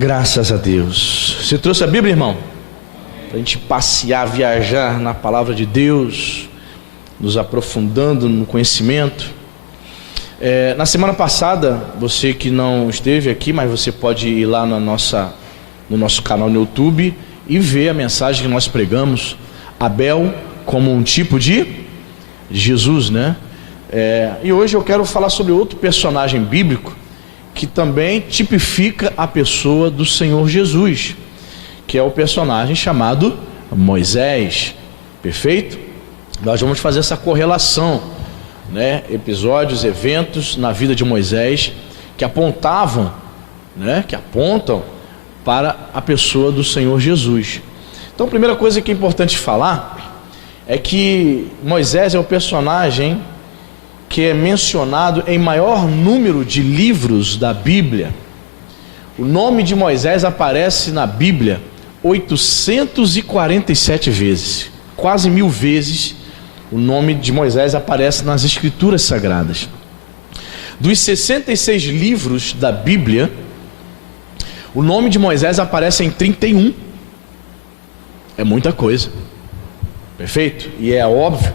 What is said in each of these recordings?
Graças a Deus. Você trouxe a Bíblia, irmão? Para a gente passear, viajar na palavra de Deus, nos aprofundando no conhecimento. Na semana passada, você que não esteve aqui, mas você pode ir lá no nosso canal no YouTube e ver a mensagem que nós pregamos. Abel como um tipo de Jesus, né? E hoje eu quero falar sobre outro personagem bíblico que também tipifica a pessoa do Senhor Jesus, que é o personagem chamado Moisés. Perfeito? Nós vamos fazer essa correlação, né? Episódios, eventos na vida de Moisés que apontavam, né? Que apontam para a pessoa do Senhor Jesus. Então, a primeira coisa que é importante falar é que Moisés é o personagem que é mencionado em maior número de livros da Bíblia. O nome de Moisés aparece na Bíblia 847 vezes, quase 1000 vezes o nome de Moisés aparece nas Escrituras Sagradas. Dos 66 livros da Bíblia, o nome de Moisés aparece em 31. É muita coisa. Perfeito? E é óbvio,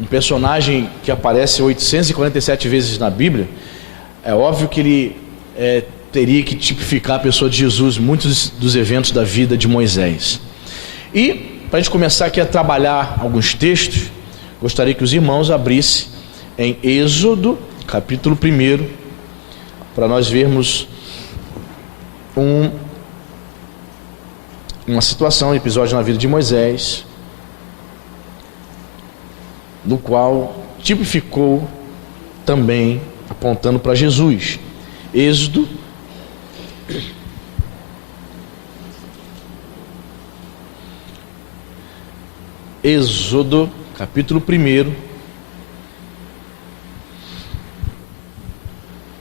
um personagem que aparece 847 vezes na Bíblia, é óbvio que ele teria que tipificar a pessoa de Jesus, muitos dos eventos da vida de Moisés. E, para a gente começar aqui a trabalhar alguns textos, gostaria que os irmãos abrissem em Êxodo, capítulo 1, para nós vermos uma situação, um episódio na vida de Moisés, no qual tipificou também, apontando para Jesus. Êxodo, capítulo 1,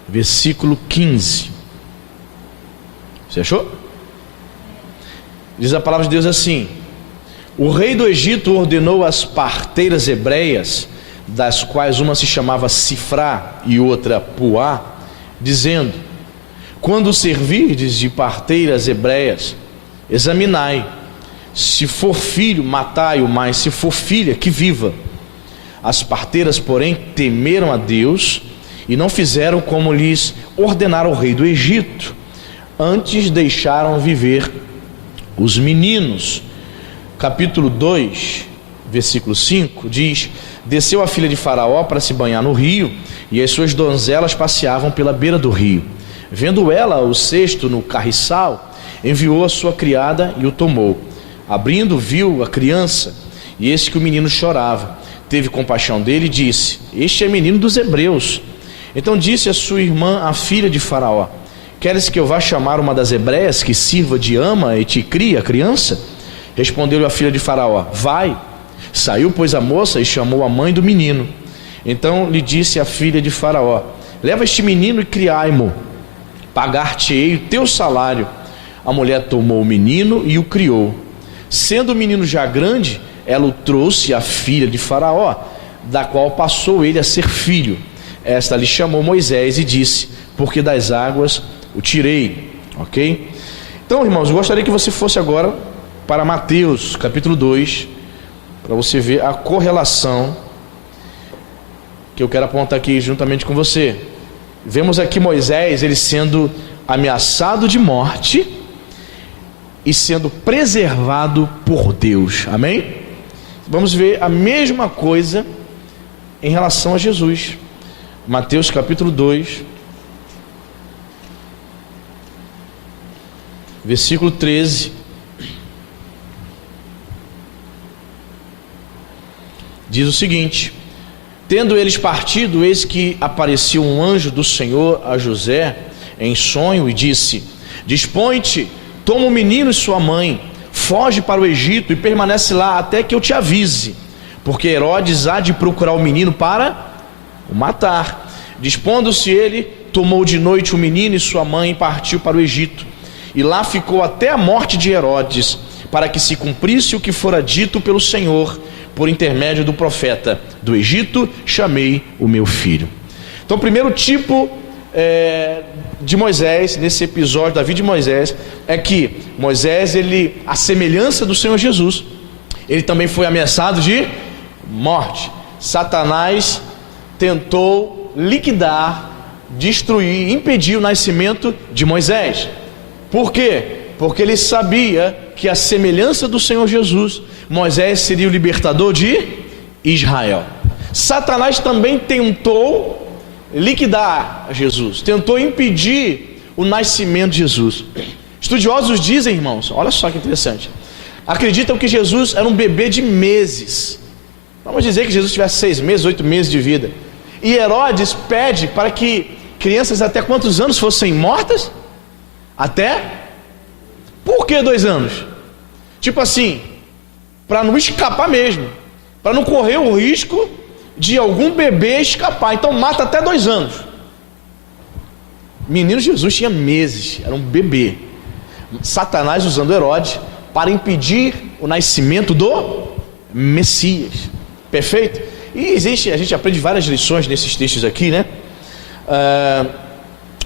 versículo 15. Você achou? Diz a palavra de Deus assim: o rei do Egito ordenou às parteiras hebreias, das quais uma se chamava Sifrá e outra Puá, dizendo: quando servirdes de parteiras hebreias, examinai, se for filho, matai-o, mas se for filha, que viva. As parteiras, porém, temeram a Deus e não fizeram como lhes ordenara o rei do Egito, antes deixaram viver os meninos. Capítulo 2, versículo 5, diz: desceu a filha de Faraó para se banhar no rio, e as suas donzelas passeavam pela beira do rio. Vendo ela o cesto no carriçal, enviou a sua criada e o tomou. Abrindo, viu a criança, e eis que o menino chorava. Teve compaixão dele e disse: este é menino dos hebreus. Então disse a sua irmã, a filha de Faraó: queres que eu vá chamar uma das hebreias que sirva de ama e te crie a criança? Respondeu-lhe a filha de Faraó: vai. Saiu, pois, a moça e chamou a mãe do menino. Então lhe disse a filha de Faraó: leva este menino e criai-mo, pagar-te-ei o teu salário. A mulher tomou o menino e o criou. Sendo o menino já grande, ela o trouxe à filha de Faraó, da qual passou ele a ser filho. Esta lhe chamou Moisés e disse: porque das águas o tirei. Ok? Então, irmãos, eu gostaria que você fosse agora para Mateus, capítulo 2, para você ver a correlação que eu quero apontar aqui juntamente com você. Vemos aqui Moisés, ele sendo ameaçado de morte e sendo preservado por Deus. Amém? Vamos ver a mesma coisa em relação a Jesus. Mateus capítulo 2, versículo 13. Diz o seguinte: tendo eles partido, eis que apareceu um anjo do Senhor a José em sonho e disse: dispõe-te, toma o menino e sua mãe, foge para o Egito e permanece lá até que eu te avise, porque Herodes há de procurar o menino para o matar. Dispondo-se ele, tomou de noite o menino e sua mãe e partiu para o Egito, e lá ficou até a morte de Herodes, para que se cumprisse o que fora dito pelo Senhor por intermédio do profeta: do Egito chamei o meu filho. Então, o primeiro tipo de Moisés, nesse episódio da vida de Moisés, é que Moisés, ele, a semelhança do Senhor Jesus, ele também foi ameaçado de morte. Satanás tentou liquidar, destruir, impedir o nascimento de Moisés. Por quê? Porque ele sabia que a semelhança do Senhor Jesus, Moisés seria o libertador de Israel. Satanás também tentou liquidar Jesus, tentou impedir o nascimento de Jesus. Estudiosos dizem, irmãos, olha só que interessante, acreditam que Jesus era um bebê de meses. Vamos dizer que Jesus tivesse 6 meses, 8 meses de vida. E Herodes pede para que crianças até quantos anos fossem mortas? Até? Por que 2 anos? Tipo assim, para não escapar mesmo, para não correr o risco de algum bebê escapar. Então mata até 2 anos. Menino Jesus tinha meses, era um bebê. Satanás usando Herodes para impedir o nascimento do Messias. Perfeito? E a gente aprende várias lições nesses textos aqui, né?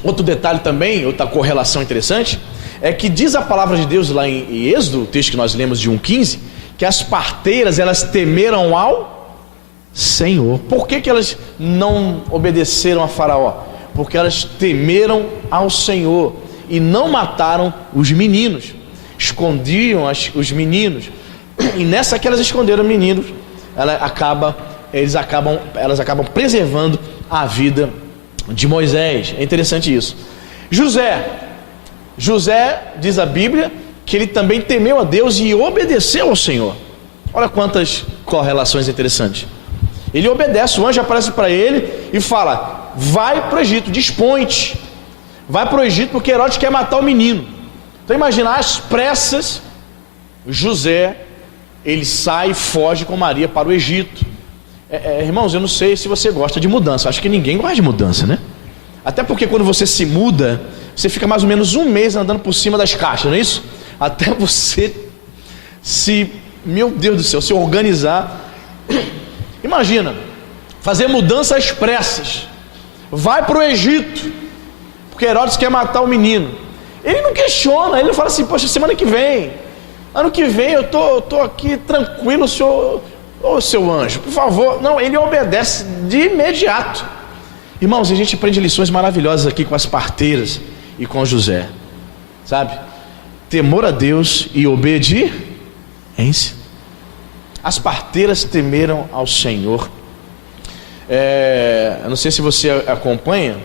Outro detalhe também, outra correlação interessante, é que diz a palavra de Deus lá em Êxodo, o texto que nós lemos de 1,15, que as parteiras, elas temeram ao Senhor. Por que elas não obedeceram a Faraó? Porque elas temeram ao Senhor e não mataram os meninos, escondiam os meninos, e nessa que elas esconderam meninos, elas acabam preservando a vida de Moisés. É interessante isso. José, diz a Bíblia, que ele também temeu a Deus e obedeceu ao Senhor. Olha quantas correlações interessantes. Ele obedece, o anjo aparece para ele e fala: vai para o Egito, dispõe-te, vai para o Egito, porque Herodes quer matar o menino. Então imagina, às pressas, José, ele sai e foge com Maria para o Egito. Irmãos, eu não sei se você gosta de mudança. Acho que ninguém gosta de mudança, né? Até porque quando você se muda, você fica mais ou menos 1 mês andando por cima das caixas, não é isso? Até você meu Deus do céu, se organizar. Imagina, fazer mudança às pressas. Vai para o Egito, porque Herodes quer matar o menino. Ele não questiona, ele não fala assim: poxa, semana que vem, ano que vem eu tô aqui tranquilo, senhor, seu anjo, por favor. Não, ele obedece de imediato. Irmãos, a gente aprende lições maravilhosas aqui com as parteiras e com José, sabe? Temor a Deus e obediência. As parteiras temeram ao Senhor. Eu não sei se você acompanha,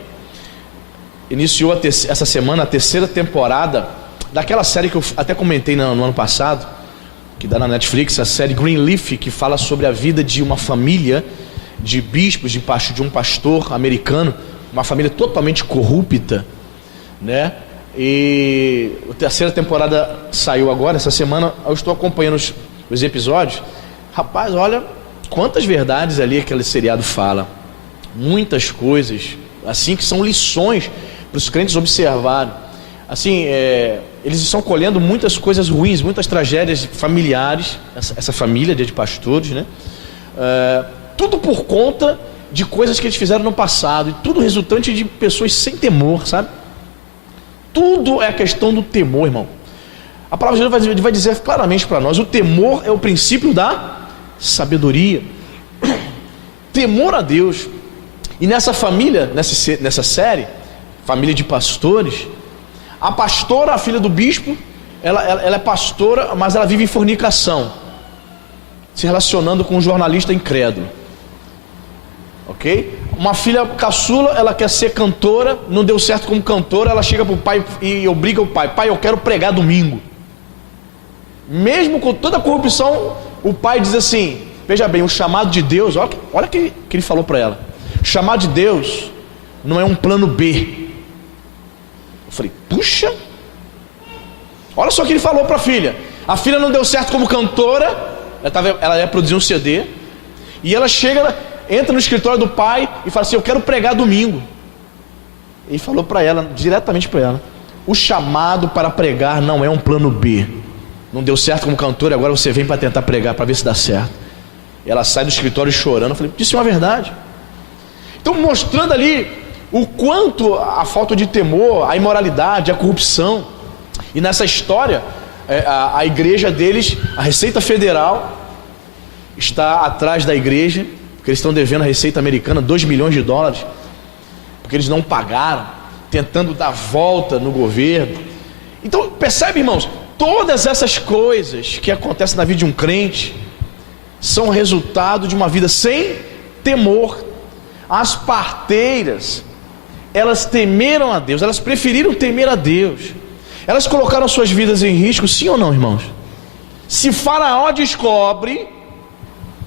iniciou essa semana a 3ª temporada daquela série que eu até comentei no ano passado, que dá na Netflix, a série Greenleaf, que fala sobre a vida de uma família de bispos, de um pastor americano, uma família totalmente corrupta, né? E a 3ª temporada saiu agora, essa semana. Eu estou acompanhando os episódios. Rapaz, olha quantas verdades ali aquele seriado fala. Muitas coisas, assim, que são lições para os crentes observarem. Assim, eles estão colhendo muitas coisas ruins, muitas tragédias familiares, essa família de pastores, né? Tudo por conta de coisas que eles fizeram no passado, e tudo resultante de pessoas sem temor, sabe? Tudo é a questão do temor, irmão. A palavra de Deus vai dizer claramente para nós: o temor é o princípio da sabedoria. Temor a Deus. E nessa família, nessa série, família de pastores, a pastora, a filha do bispo, ela é pastora, mas ela vive em fornicação, se relacionando com um jornalista incrédulo. Ok? Uma filha caçula, ela quer ser cantora, não deu certo como cantora, ela chega para o pai e obriga o pai: pai, eu quero pregar domingo. Mesmo com toda a corrupção, o pai diz assim: veja bem, o chamado de Deus, olha o que ele falou para ela: o chamado de Deus não é um plano B. Eu falei: puxa, olha só o que ele falou para a filha. A filha não deu certo como cantora, ela ia produzir um CD, e ela entra no escritório do pai e fala assim: eu quero pregar domingo. Ele falou para ela, diretamente para ela: o chamado para pregar não é um plano B. Não deu certo como cantora, agora você vem para tentar pregar, para ver se dá certo. E ela sai do escritório chorando. Eu falei: disse uma verdade. Então, mostrando ali o quanto a falta de temor, a imoralidade, a corrupção. E nessa história, a igreja deles, a Receita Federal, está atrás da igreja, porque eles estão devendo à Receita Americana $2 milhões, porque eles não pagaram, tentando dar volta no governo. Então, percebe, irmãos, todas essas coisas que acontecem na vida de um crente são resultado de uma vida sem temor. As parteiras, elas temeram a Deus, elas preferiram temer a Deus. Elas colocaram suas vidas em risco, sim ou não, irmãos? Se Faraó descobre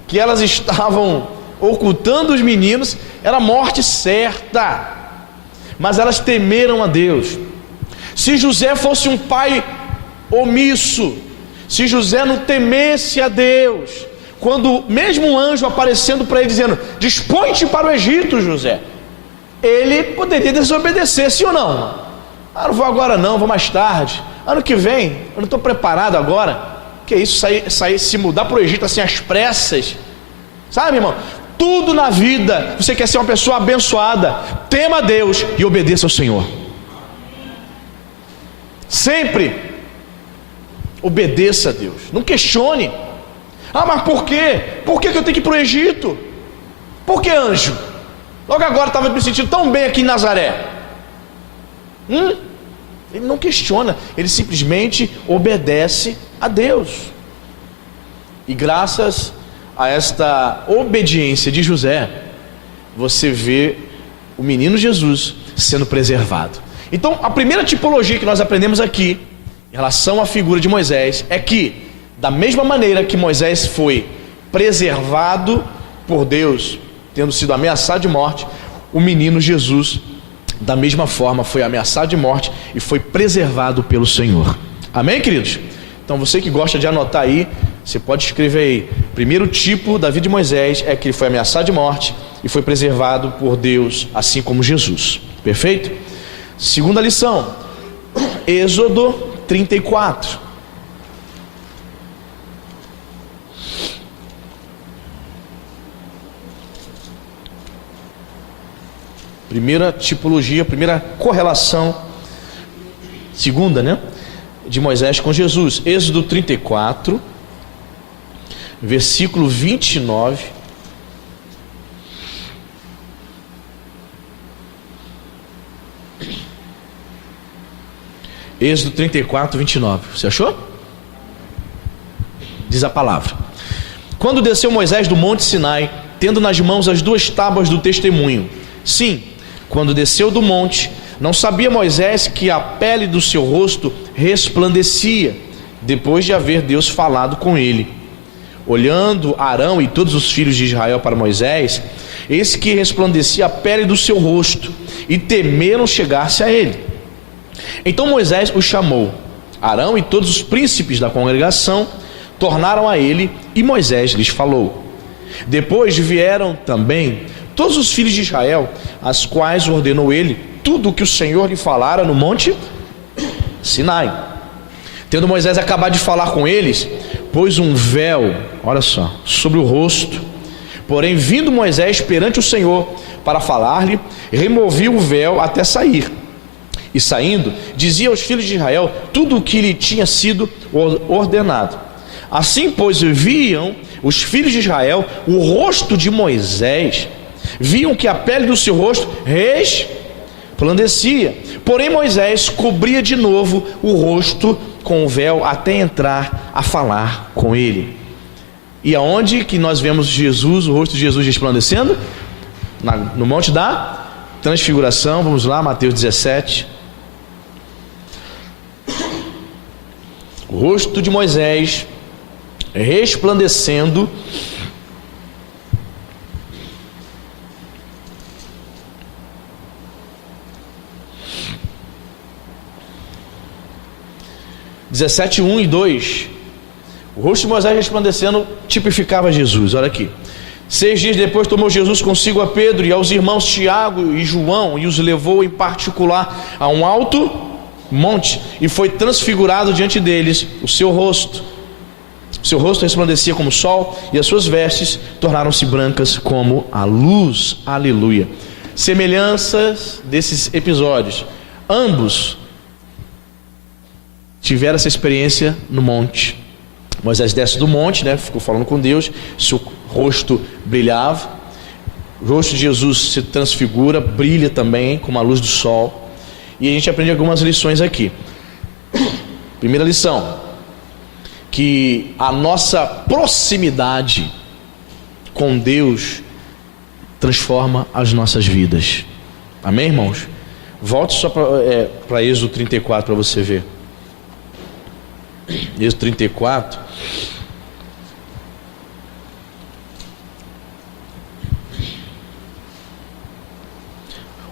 que elas estavam ocultando os meninos, era morte certa. Mas elas temeram a Deus. Se José fosse um pai omisso, se José não temesse a Deus, quando mesmo um anjo aparecendo para ele dizendo: dispõe-te para o Egito, José, ele poderia desobedecer, sim ou não? Não vou agora não, vou mais tarde, ano que vem, eu não estou preparado agora. Que isso, sair, se mudar para o Egito assim às pressas, sabe, irmão? Tudo na vida, você quer ser uma pessoa abençoada, tema a Deus e obedeça ao Senhor. Sempre obedeça a Deus, não questione. Mas por quê? Por que eu tenho que ir para o Egito? Por que, anjo? Logo agora estava me sentindo tão bem aqui em Nazaré. Ele não questiona, ele simplesmente obedece a Deus. E graças a esta obediência de José, você vê o menino Jesus sendo preservado. Então, a primeira tipologia que nós aprendemos aqui, em relação à figura de Moisés, é que, da mesma maneira que Moisés foi preservado por Deus, tendo sido ameaçado de morte, o menino Jesus, da mesma forma, foi ameaçado de morte e foi preservado pelo Senhor. Amém, queridos? Então, você que gosta de anotar aí, você pode escrever aí: primeiro tipo da vida de Moisés é que ele foi ameaçado de morte e foi preservado por Deus, assim como Jesus. Perfeito? Segunda lição, Êxodo 34. Primeira tipologia, primeira correlação, segunda, né, de Moisés com Jesus. Êxodo 34, versículo 29. Êxodo 34, 29. Você achou? Diz a palavra: quando desceu Moisés do monte Sinai, tendo nas mãos as 2 tábuas do testemunho. Sim, quando desceu do monte, não sabia Moisés que a pele do seu rosto resplandecia, depois de haver Deus falado com ele. Olhando Arão e todos os filhos de Israel para Moisés, eis que resplandecia a pele do seu rosto, e temeram chegar-se a ele. Então Moisés os chamou. Arão e todos os príncipes da congregação tornaram a ele, e Moisés lhes falou. Depois vieram também todos os filhos de Israel, as quais ordenou ele tudo o que o Senhor lhe falara no monte Sinai. Tendo Moisés acabado de falar com eles, pôs um véu, olha só, sobre o rosto. Porém, vindo Moisés perante o Senhor para falar-lhe, removia o véu até sair. E saindo, dizia aos filhos de Israel tudo o que lhe tinha sido ordenado. Assim, pois, viam os filhos de Israel o rosto de Moisés, viam que a pele do seu rosto resplandecia. Porém Moisés cobria de novo o rosto com o véu até entrar a falar com ele. E aonde que nós vemos Jesus, o rosto de Jesus resplandecendo? No monte da transfiguração. Vamos lá, Mateus 17. O rosto de Moisés resplandecendo. (17, 1 e 2). O rosto de Moisés resplandecendo tipificava Jesus. Olha aqui: 6 dias depois tomou Jesus consigo a Pedro e aos irmãos Tiago e João, e os levou em particular a um alto monte, e foi transfigurado diante deles o seu rosto. O seu rosto resplandecia como o sol, e as suas vestes tornaram-se brancas como a luz. Aleluia. semelhanças desses episódios. Ambos tiveram essa experiência no monte. Moisés desce do monte, né? Ficou falando com Deus, seu rosto brilhava. O rosto de Jesus se transfigura, brilha também como a luz do sol. E a gente aprende algumas lições aqui. Primeira lição, que a nossa proximidade com Deus transforma as nossas vidas. Amém, irmãos? Volte só para Êxodo 34 para você ver. Êxodo 34.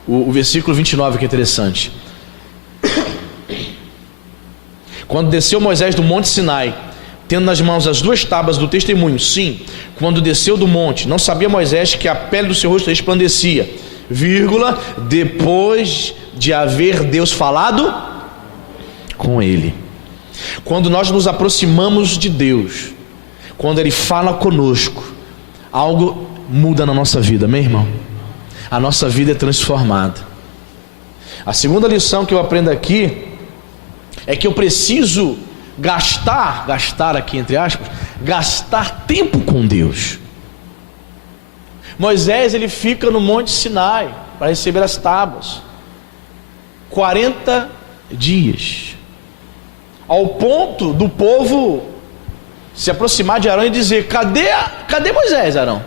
O versículo 29 que é interessante. Quando desceu Moisés do monte Sinai, tendo nas mãos as 2 tábuas do testemunho, sim, quando desceu do monte, não sabia Moisés que a pele do seu rosto resplandecia, vírgula, depois de haver Deus falado com ele. Quando nós nos aproximamos de Deus, quando Ele fala conosco, algo muda na nossa vida, meu irmão. A nossa vida é transformada. A segunda lição que eu aprendo aqui é que eu preciso gastar aqui entre aspas, gastar tempo com Deus. Moisés, ele fica no monte Sinai para receber as tábuas 40 dias, ao ponto do povo se aproximar de Arão e dizer: cadê Moisés, Arão?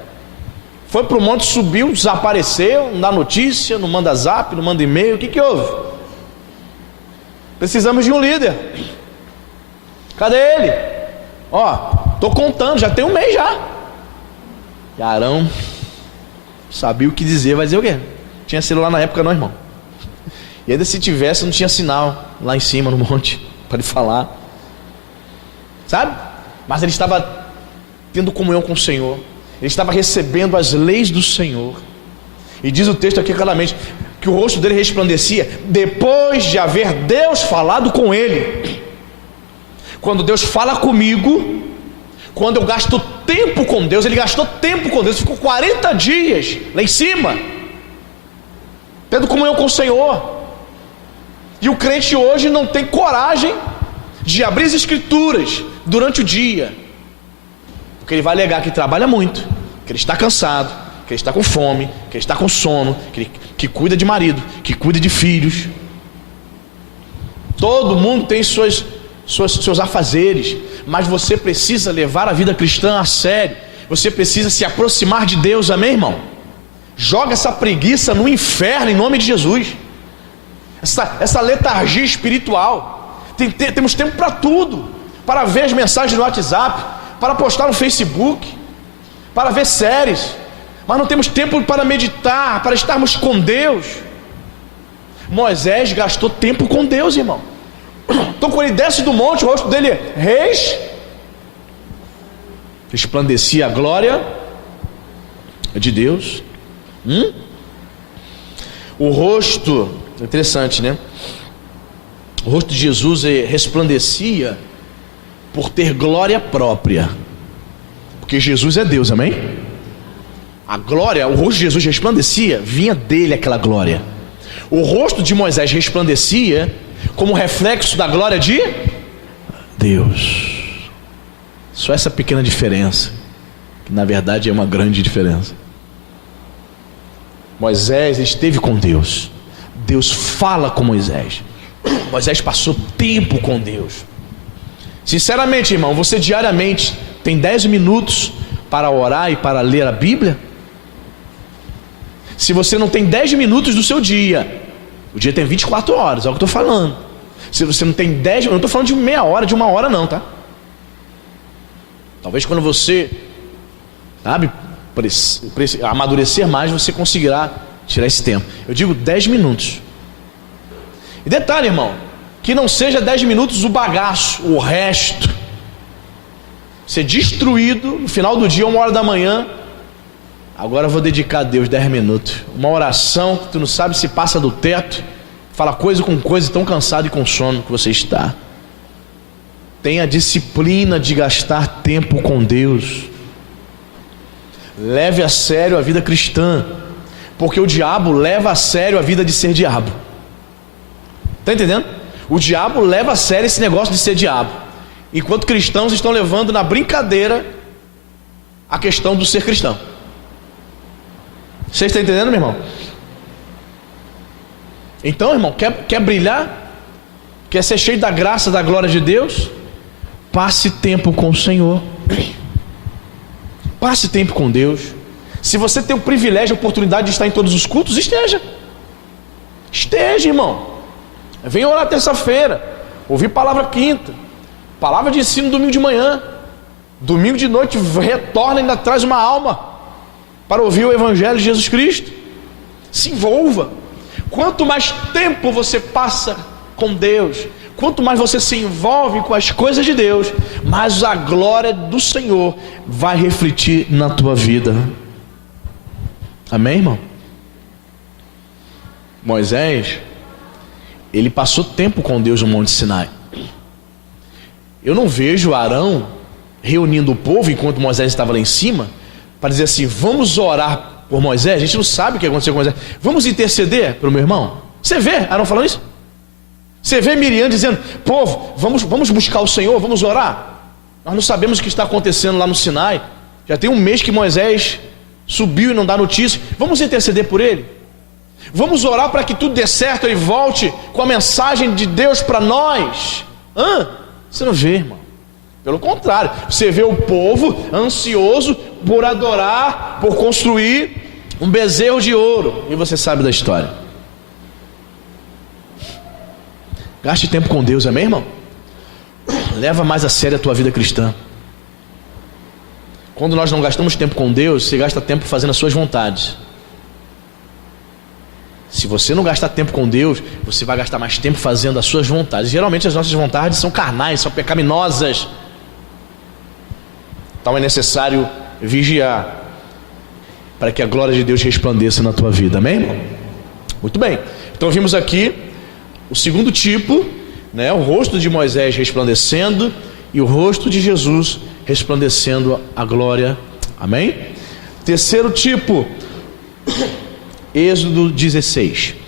Foi para o monte, subiu, desapareceu, não dá notícia, não manda zap, não manda e-mail, o que houve? Precisamos de um líder. Cadê ele? Estou contando, já tem um mês já. E Arão sabia o que dizer, vai dizer o quê? Tinha celular na época não, irmão. E ainda se tivesse, não tinha sinal lá em cima no monte para ele falar, sabe? Mas ele estava tendo comunhão com o Senhor, ele estava recebendo as leis do Senhor. E diz o texto aqui claramente que o rosto dele resplandecia depois de haver Deus falado com ele. Quando Deus fala comigo, quando eu gasto tempo com Deus, ele gastou tempo com Deus, ficou 40 dias lá em cima, tendo comunhão com o Senhor. E o crente hoje não tem coragem de abrir as escrituras durante o dia, porque ele vai alegar que trabalha muito, que ele está cansado, que ele está com fome, que ele está com sono, que cuida de marido, que cuida de filhos. Todo mundo tem seus afazeres, mas você precisa levar a vida cristã a sério. Você precisa se aproximar de Deus, amém, irmão? Joga essa preguiça no inferno em nome de Jesus. Essa letargia espiritual. Temos tempo para tudo, para ver as mensagens no WhatsApp, para postar no Facebook, para ver séries, mas não temos tempo para meditar, para estarmos com Deus. Moisés gastou tempo com Deus, irmão. Então quando ele desce do monte, o rosto dele resplandecia a glória de Deus. O rosto, interessante, né? O rosto de Jesus resplandecia por ter glória própria, porque Jesus é Deus, amém? A glória, o rosto de Jesus resplandecia, vinha dele aquela glória. O rosto de Moisés resplandecia como reflexo da glória de Deus. Só essa pequena diferença, que na verdade é uma grande diferença. Moisés esteve com Deus, Deus fala com Moisés, Moisés passou tempo com Deus. Sinceramente, irmão, você diariamente tem 10 minutos para orar e para ler a Bíblia? Se você não tem 10 minutos do seu dia, o dia tem 24 horas, é o que eu estou falando. Se você não tem 10, eu não estou falando de meia hora, de uma hora não, tá? Talvez quando você, sabe, amadurecer mais, você conseguirá tirar esse tempo. Eu digo 10 minutos. E detalhe, irmão, que não seja 10 minutos o bagaço, o resto ser destruído no final do dia, 1h da manhã. Agora eu vou dedicar a Deus 10 minutos. Uma oração que tu não sabe se passa do teto, fala coisa com coisa, tão cansado e com sono que você está. Tenha disciplina de gastar tempo com Deus. Leve a sério a vida cristã. Porque o diabo leva a sério a vida de ser diabo. Está entendendo? O diabo leva a sério esse negócio de ser diabo, enquanto cristãos estão levando na brincadeira a questão do ser cristão. Você está entendendo, meu irmão? Então, irmão, quer brilhar? Quer ser cheio da graça, da glória de Deus? Passe tempo com o Senhor. Passe tempo com Deus. Se você tem o privilégio, a oportunidade de estar em todos os cultos, esteja, irmão. Venha orar terça-feira, ouvir palavra quinta, palavra de ensino domingo de manhã, domingo de noite retorna e ainda traz uma alma para ouvir o Evangelho de Jesus Cristo. Se envolva. Quanto mais tempo você passa com Deus, quanto mais você se envolve com as coisas de Deus, mais a glória do Senhor vai refletir na tua vida. Amém, irmão? Moisés, ele passou tempo com Deus no Monte Sinai. Eu não vejo Arão reunindo o povo enquanto Moisés estava lá em cima, para dizer assim: vamos orar por Moisés. A gente não sabe o que aconteceu com Moisés. Vamos interceder pelo meu irmão. Você vê Arão falando isso? Você vê Miriam dizendo: povo, vamos buscar o Senhor, vamos orar. Nós não sabemos o que está acontecendo lá no Sinai. Já tem um mês que Moisés subiu e não dá notícia. Vamos interceder por ele. Vamos orar para que tudo dê certo e volte com a mensagem de Deus para nós. Você não vê, irmão. Pelo contrário, você vê o povo ansioso por adorar, por construir um bezerro de ouro. E você sabe da história. Gaste tempo com Deus, amém, irmão? Leva mais a sério a tua vida cristã. Quando nós não gastamos tempo com Deus, você gasta tempo fazendo as suas vontades. Se você não gastar tempo com Deus, você vai gastar mais tempo fazendo as suas vontades. Geralmente as nossas vontades são carnais, são pecaminosas. Então é necessário vigiar para que a glória de Deus resplandeça na tua vida, amém, irmão? Muito bem, então vimos aqui o segundo tipo, né, o rosto de Moisés resplandecendo e o rosto de Jesus resplandecendo a glória, amém? Terceiro tipo, Êxodo 16.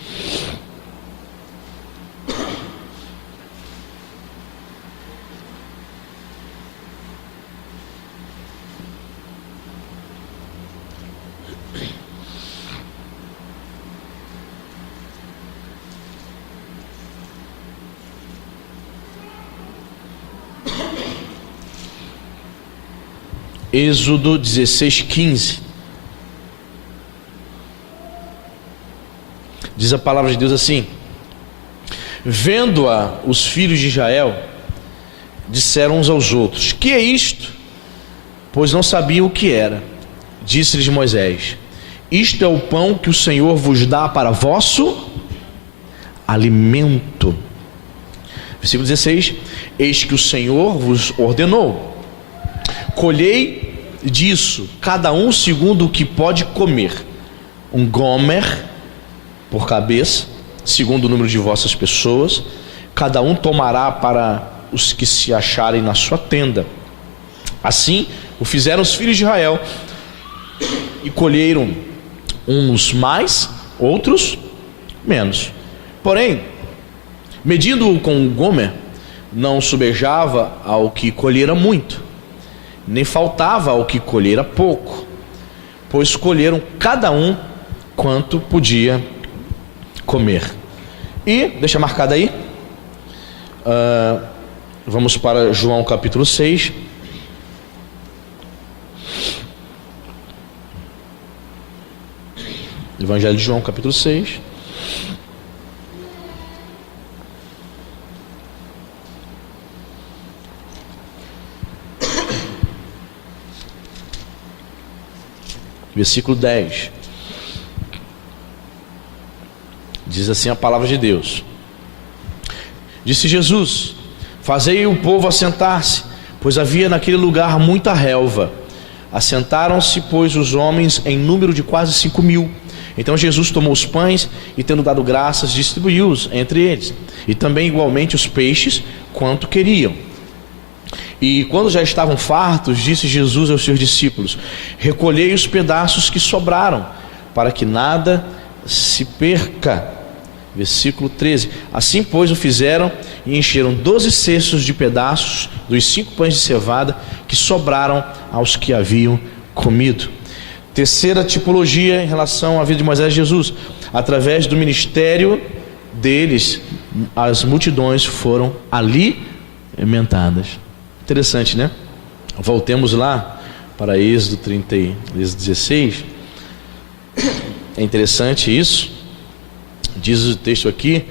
Êxodo 16, 15. Diz a palavra de Deus assim: vendo-a os filhos de Israel, disseram uns aos outros: que é isto? Pois não sabiam o que era. Disse-lhes Moisés: isto é o pão que o Senhor vos dá para vosso alimento. Versículo 16: eis que o Senhor vos ordenou: colhei disso cada um segundo o que pode comer, um gomer por cabeça, segundo o número de vossas pessoas, cada um tomará para os que se acharem na sua tenda. Assim o fizeram os filhos de Israel, e colheram uns mais, outros menos. Porém, medindo-o com um gomer, não sobejava ao que colhera muito, nem faltava ao que colhera pouco, pois colheram cada um quanto podia comer. E, deixa marcado aí, vamos para João capítulo 6. Evangelho de João capítulo 6. Versículo 10. Diz assim a palavra de Deus: disse Jesus: fazei o povo assentar-se, pois havia naquele lugar muita relva. Assentaram-se, pois, os homens em número de quase 5.000. Então Jesus tomou os pães e, tendo dado graças, distribuiu-os entre eles, e também igualmente os peixes, quanto queriam. E quando já estavam fartos, disse Jesus aos seus discípulos: recolhei os pedaços que sobraram, para que nada se perca. Versículo 13: assim pois o fizeram e encheram 12 cestos de pedaços dos 5 pães de cevada que sobraram aos que haviam comido. Terceira tipologia em relação à vida de Moisés e Jesus: através do ministério deles, as multidões foram alimentadas. Interessante, né? Voltemos lá para Êxodo 30, Êxodo 16. É interessante isso. Diz o texto aqui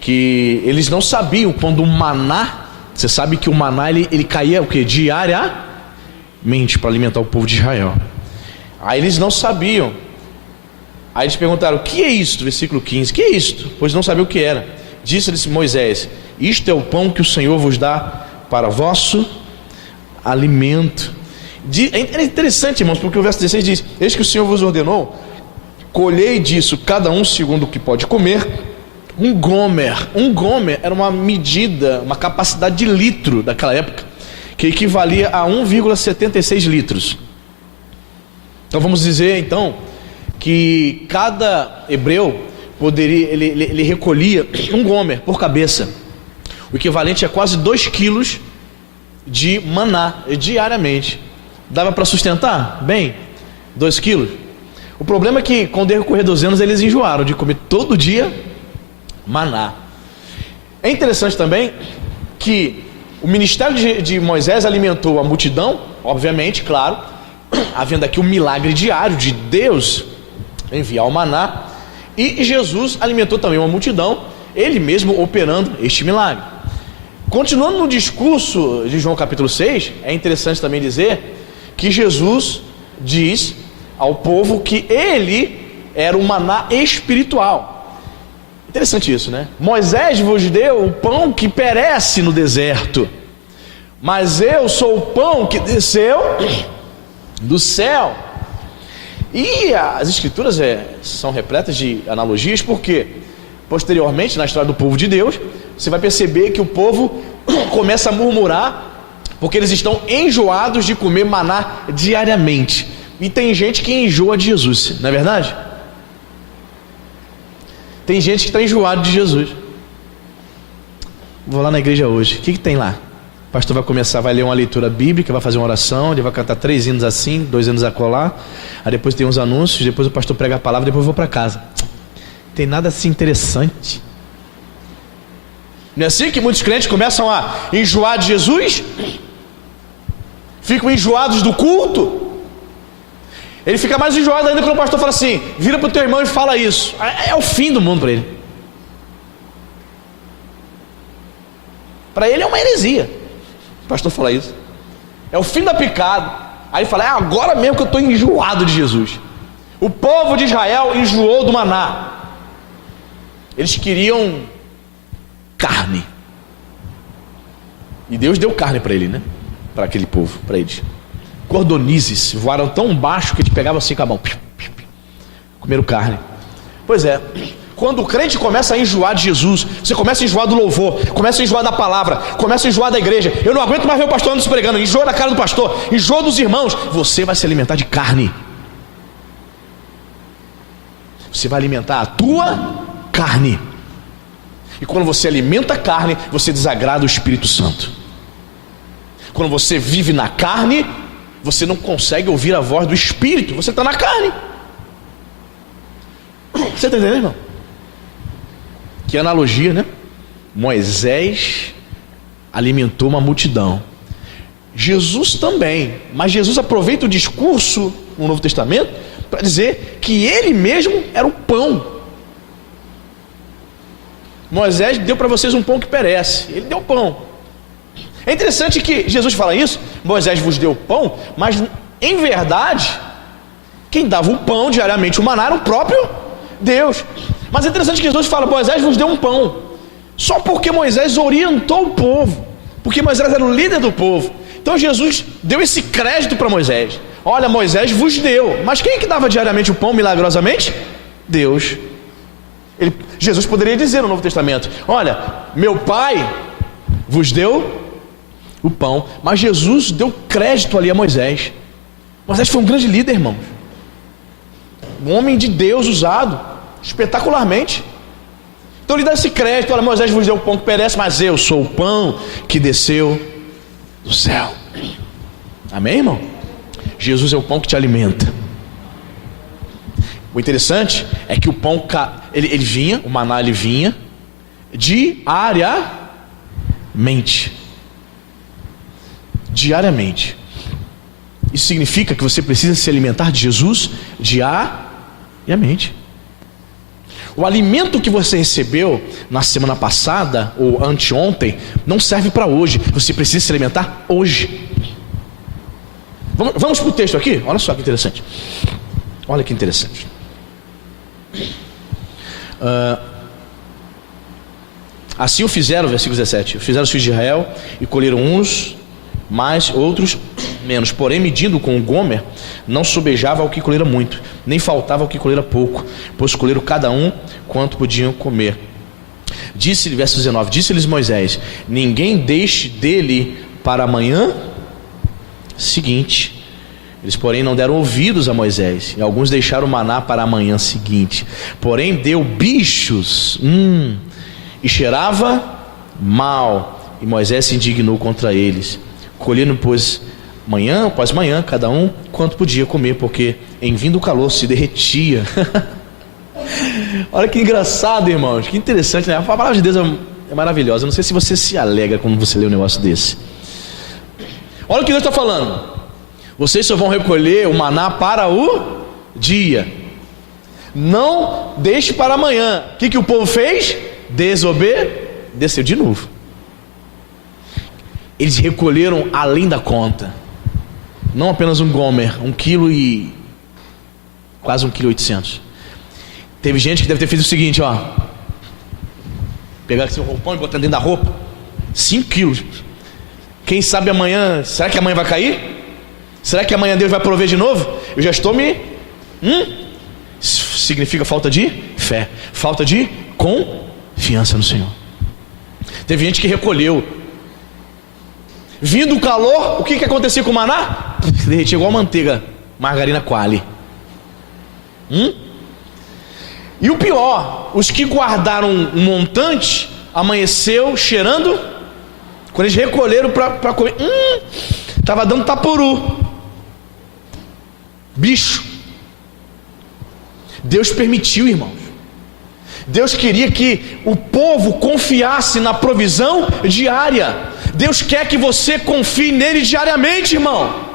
que eles não sabiam quando o maná, você sabe que o maná ele caía o quê? Diariamente para alimentar o povo de Israel. Aí eles não sabiam. Aí eles perguntaram: o que é isto? Versículo 15: que é isto? Pois não sabiam o que era. Disse-lhes Moisés: isto é o pão que o Senhor vos dá para vosso alimento. É interessante, irmãos, porque o verso 16 diz: eis que o Senhor vos ordenou, colhei disso cada um segundo o que pode comer, um gomer. Um gomer era uma medida, uma capacidade de litro daquela época, que equivalia a 1,76 litros. Então vamos dizer então que cada hebreu poderia, ele recolhia um gomer por cabeça, o equivalente a quase 2 quilos de maná diariamente. Dava para sustentar? Bem, 2 quilos. O problema é que com o decorrer dos anos eles enjoaram de comer todo dia maná. É interessante também que o ministério de Moisés alimentou a multidão, obviamente, claro, havendo aqui um milagre diário de Deus enviar o maná, e Jesus alimentou também uma multidão, ele mesmo operando este milagre. Continuando no discurso de João capítulo 6, é interessante também dizer que Jesus diz ao povo que ele era o maná espiritual. Interessante isso, né? Moisés vos deu o pão que perece no deserto, mas eu sou o pão que desceu do céu. E as escrituras são repletas de analogias, porque posteriormente na história do povo de Deus, você vai perceber que o povo começa a murmurar porque eles estão enjoados de comer maná diariamente. E tem gente que enjoa de Jesus, não é verdade? Tem gente que está enjoado de Jesus. Vou lá na igreja hoje, o que tem lá? O pastor vai começar, vai ler uma leitura bíblica, vai fazer uma oração, ele vai cantar 3 hinos assim, 2 hinos acolá, aí depois tem uns anúncios, depois o pastor prega a palavra, depois eu vou para casa. Tem nada assim interessante. Não é assim que muitos crentes começam a enjoar de Jesus? Ficam enjoados do culto? Ele fica mais enjoado ainda quando o pastor fala assim: vira para o teu irmão e fala isso. É o fim do mundo para ele. Para ele é uma heresia o pastor fala isso. É o fim da picada. Aí ele fala: é agora mesmo que eu estou enjoado de Jesus. O povo de Israel enjoou do maná. Eles queriam carne. E Deus deu carne para ele, né? Para aquele povo, para eles. Cordonizes voaram tão baixo que eles pegavam assim com a mão. Comeram carne. Pois é. Quando o crente começa a enjoar de Jesus, você começa a enjoar do louvor, começa a enjoar da palavra, começa a enjoar da igreja. Eu não aguento mais ver o pastor andando se pregando. Enjoa da cara do pastor, enjoa dos irmãos. Você vai se alimentar de carne. Você vai alimentar a tua carne. E quando você alimenta a carne, você desagrada o Espírito Santo. Quando você vive na carne, você não consegue ouvir a voz do Espírito. Você está na carne. Você está entendendo, irmão? Que analogia, né? Moisés alimentou uma multidão. Jesus também. Mas Jesus aproveita o discurso no Novo Testamento para dizer que ele mesmo era o pão. Moisés deu para vocês um pão que perece. Ele deu pão. É interessante que Jesus fala isso: Moisés vos deu pão, mas em verdade quem dava o pão diariamente, o maná, era o próprio Deus. Mas é interessante que Jesus fala: Moisés vos deu um pão, só porque Moisés orientou o povo, porque Moisés era o líder do povo. Então Jesus deu esse crédito para Moisés: olha, Moisés vos deu, mas quem é que dava diariamente o pão milagrosamente? Deus. Jesus poderia dizer no Novo Testamento: olha, meu pai vos deu o pão, mas Jesus deu crédito ali a Moisés. Moisés foi um grande líder, irmãos. um homem de Deus usado espetacularmente. Então ele dá esse crédito: olha, Moisés vos deu o pão que perece, mas eu sou o pão que desceu do céu. Amém, irmão? Jesus é o pão que te alimenta. O interessante é que o pão, ele vinha, o maná ele vinha diariamente. Diariamente. Isso significa que você precisa se alimentar de Jesus diariamente. O alimento que você recebeu na semana passada ou anteontem não serve para hoje. Você precisa se alimentar hoje. Vamos para o texto aqui? Olha só que interessante. Olha que interessante. Assim o fizeram, versículo 17: fizeram os filhos de Israel e colheram uns mais, outros menos. Porém, medindo com o gomer, não sobejava ao que colhera muito, nem faltava ao que colhera pouco, pois colheram cada um quanto podiam comer. Disse-lhe, verso 19: disse-lhes Moisés: ninguém deixe dele para amanhã seguinte. Eles, porém, não deram ouvidos a Moisés, e alguns deixaram o maná para a manhã seguinte. Porém, deu bichos, e cheirava mal, e Moisés se indignou contra eles. Colhendo, pois, manhã após manhã, cada um quanto podia comer, porque em vindo o calor se derretia. Olha que engraçado, irmãos, que interessante, né? A palavra de Deus é maravilhosa. Eu não sei se você se alegra quando você lê um negócio desse. Olha o que Deus está falando: vocês só vão recolher o maná para o dia, não deixe para amanhã. O que o povo fez? Desobedeceu de novo. Eles recolheram além da conta. Não apenas um gomer, 1 quilo e quase 1,8 kg. Teve gente que deve ter feito o seguinte, ó: pegar seu roupão e botar dentro da roupa, 5 quilos. Quem sabe amanhã, será que amanhã vai cair? Será que amanhã Deus vai prover de novo? Eu já estou me... significa falta de fé, falta de confiança no Senhor. Teve gente que recolheu. Vindo o calor, o que acontecia com o maná? Derretia igual manteiga, margarina Qualy. E o pior, os que guardaram um montante, amanheceu cheirando. Quando eles recolheram para comer, estava dando tapuru, bicho. Deus permitiu, irmãos. Deus queria que o povo confiasse na provisão diária. Deus quer que você confie nele diariamente, irmão.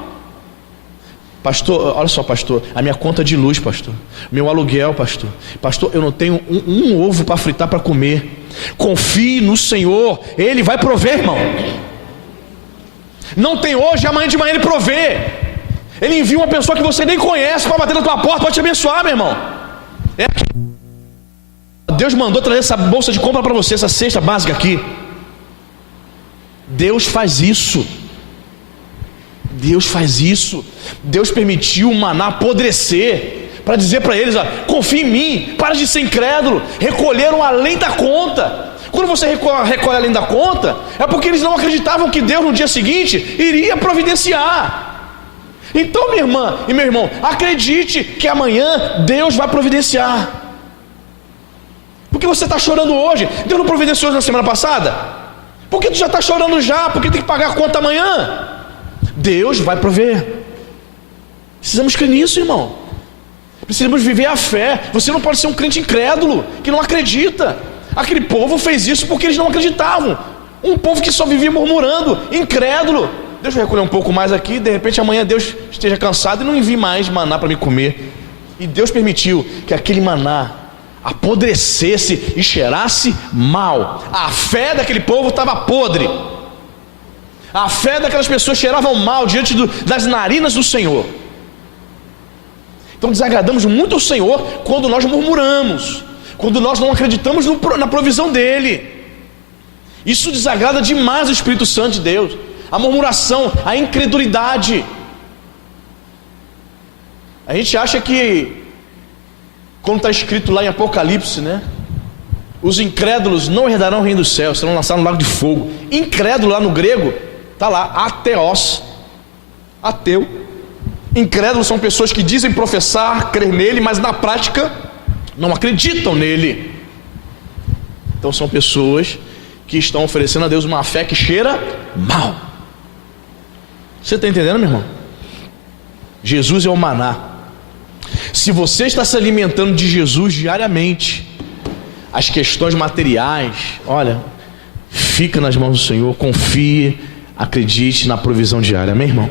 Pastor, olha só, pastor, a minha conta de luz, pastor, meu aluguel, pastor, eu não tenho um ovo para fritar para comer. Confie no Senhor, Ele vai prover, irmão. Não tem hoje, amanhã de manhã Ele provê. Ele envia uma pessoa que você nem conhece para bater na tua porta, para te abençoar, meu irmão. Deus mandou trazer essa bolsa de compra para você, essa cesta básica aqui. Deus faz isso. Deus faz isso. Deus permitiu o maná apodrecer para dizer para eles: ó, confia em mim, para de ser incrédulo. Recolheram além da conta. Quando você recolhe além da conta, é porque eles não acreditavam que Deus no dia seguinte iria providenciar. Então, minha irmã e meu irmão, acredite que amanhã Deus vai providenciar. Por que você está chorando hoje? Deus não providenciou na semana passada? Por que tu já está chorando já? Porque tem que pagar a conta amanhã? Deus vai prover. Precisamos crer nisso, irmão. Precisamos viver a fé. Você não pode ser um crente incrédulo, que não acredita. Aquele povo fez isso porque eles não acreditavam. Um povo que só vivia murmurando, incrédulo. Deixa eu recolher um pouco mais aqui. De repente amanhã Deus esteja cansado e não envie mais maná para me comer. E Deus permitiu que aquele maná apodrecesse e cheirasse mal. A fé daquele povo estava podre. A fé daquelas pessoas cheirava mal diante das narinas do Senhor. Então desagradamos muito ao Senhor quando nós murmuramos, quando nós não acreditamos na provisão dEle. Isso desagrada demais o Espírito Santo de Deus. A murmuração, a incredulidade. A gente acha que, como está escrito lá em Apocalipse, né? Os incrédulos não herdarão o reino dos céus, serão lançados no lago de fogo. Incrédulo lá no grego, está lá, ateos, ateu. Incrédulos são pessoas que dizem professar, crer nele, mas na prática não acreditam nele. Então são pessoas que estão oferecendo a Deus uma fé que cheira mal. Você está entendendo, meu irmão? Jesus é o maná. Se você está se alimentando de Jesus diariamente, as questões materiais, olha, fica nas mãos do Senhor, confie, acredite na provisão diária, meu irmão.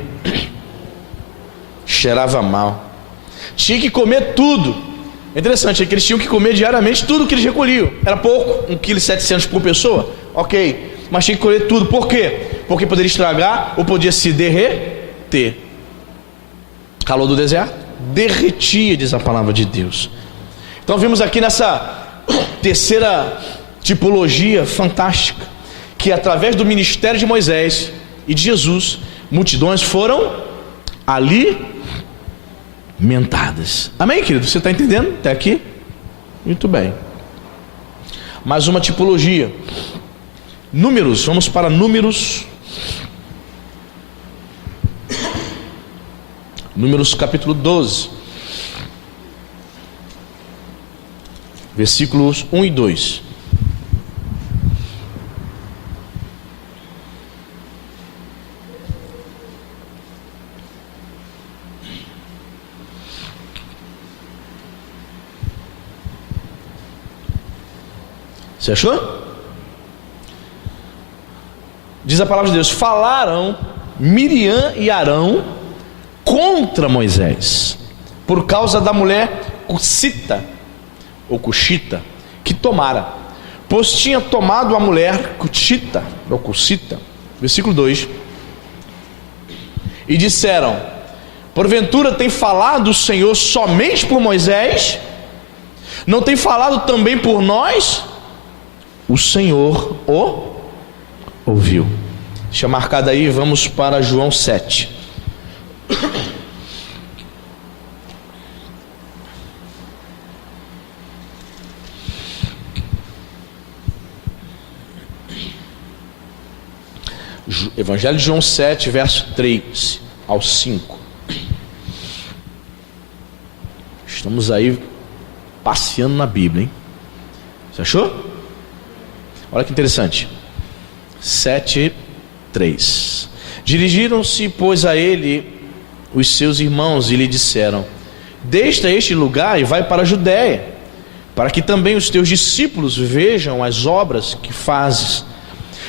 Cheirava mal, tinha que comer tudo. É interessante, é que eles tinham que comer diariamente tudo que eles recolhiam. Era pouco, 1,7 kg por pessoa, ok, mas tinha que comer tudo. Por quê? Porque poderia estragar ou podia se derreter. Calor do deserto derretia, diz a palavra de Deus. Então vimos aqui nessa terceira tipologia fantástica, que através do ministério de Moisés e de Jesus, multidões foram alimentadas. Amém, querido? Você está entendendo até aqui? Muito bem. Mais uma tipologia. Números, vamos para Números. Números capítulo 12, versículos 1 e 2. Você achou? Diz a palavra de Deus: falaram Miriam e Arão contra Moisés, por causa da mulher cuxita, ou cuxita, que tomara, pois tinha tomado a mulher cuxita, ou cuxita, versículo 2, e disseram: porventura tem falado o Senhor somente por Moisés? Não tem falado também por nós? O Senhor o ouviu. Deixa marcado aí, vamos para João 7. Evangelho de João 7, verso 3 ao 5. Estamos aí passeando na Bíblia, hein? Você achou? Olha que interessante. 7, 3. Dirigiram-se, pois, a ele os seus irmãos e lhe disseram: deixa este lugar e vai para a Judéia, para que também os teus discípulos vejam as obras que fazes.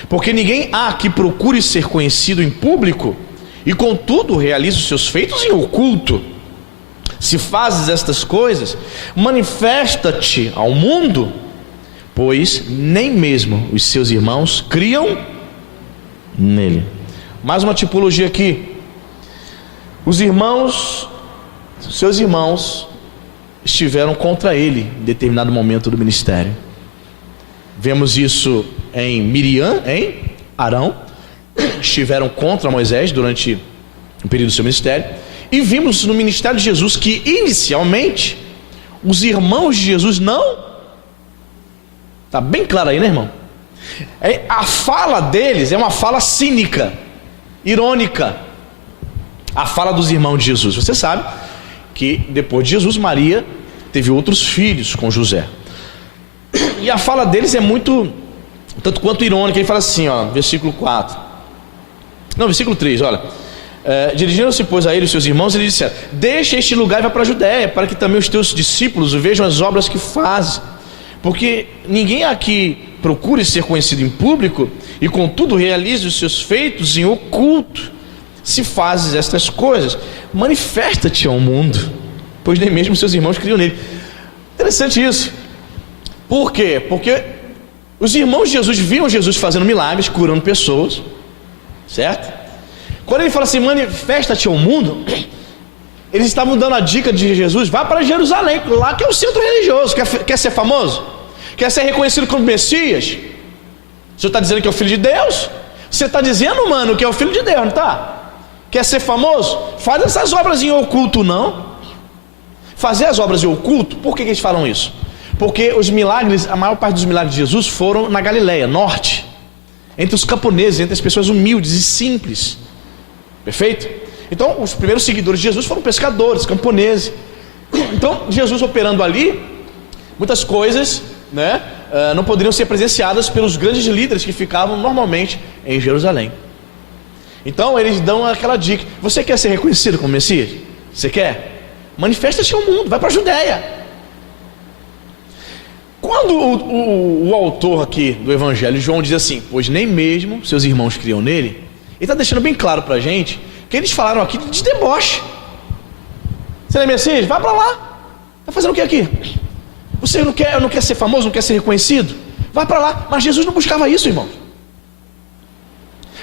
Porque ninguém há que procure ser conhecido em público e contudo realize os seus feitos em oculto. Se fazes estas coisas, manifesta-te ao mundo, pois nem mesmo os seus irmãos criam nele. Mais uma tipologia aqui. Os irmãos, seus irmãos, estiveram contra ele em determinado momento do ministério. Vemos isso em Miriam, em Arão, estiveram contra Moisés durante o período do seu ministério. E vimos no ministério de Jesus que inicialmente os irmãos de Jesus não. Está bem claro aí, né, irmão? A fala deles é uma fala cínica, irônica. A fala dos irmãos de Jesus. Você sabe que depois de Jesus, Maria teve outros filhos com José. E a fala deles é muito, tanto quanto irônica. Ele fala assim, ó, versículo 4. Não, versículo 3, olha. Dirigiram-se, pois, a ele os seus irmãos, e lhe disseram: deixa este lugar e vai para a Judéia, para que também os teus discípulos vejam as obras que fazes. Porque ninguém aqui procure ser conhecido em público e contudo realize os seus feitos em oculto. Se fazes estas coisas, manifesta-te ao mundo, pois nem mesmo seus irmãos criam nele. Interessante isso. Por quê? Porque os irmãos de Jesus viam Jesus fazendo milagres, curando pessoas, certo? Quando ele fala assim, manifesta-te ao mundo, eles estavam dando a dica de Jesus: vá para Jerusalém, lá que é o centro religioso. Quer ser famoso? Quer ser reconhecido como Messias? O senhor está dizendo que é o Filho de Deus? Você está dizendo, mano, que é o Filho de Deus, não está? Quer ser famoso? Faz essas obras em oculto, não. Fazer as obras em oculto, por que eles falam isso? Porque os milagres, a maior parte dos milagres de Jesus foram na Galileia, norte, entre os camponeses, entre as pessoas humildes e simples. Perfeito? Então, os primeiros seguidores de Jesus foram pescadores, camponeses. Então, Jesus operando ali, muitas coisas, né, não poderiam ser presenciadas pelos grandes líderes que ficavam normalmente em Jerusalém. Então, eles dão aquela dica: você quer ser reconhecido como Messias? Você quer? Manifesta-se ao mundo, vai para a Judéia. Quando o autor aqui do Evangelho, João, diz assim: pois nem mesmo seus irmãos criam nele, ele está deixando bem claro para a gente que eles falaram aqui de deboche. Você não é Messias? Vai para lá. Está fazendo o que aqui? Você não quer ser famoso, não quer ser reconhecido? Vai para lá. Mas Jesus não buscava isso, irmão.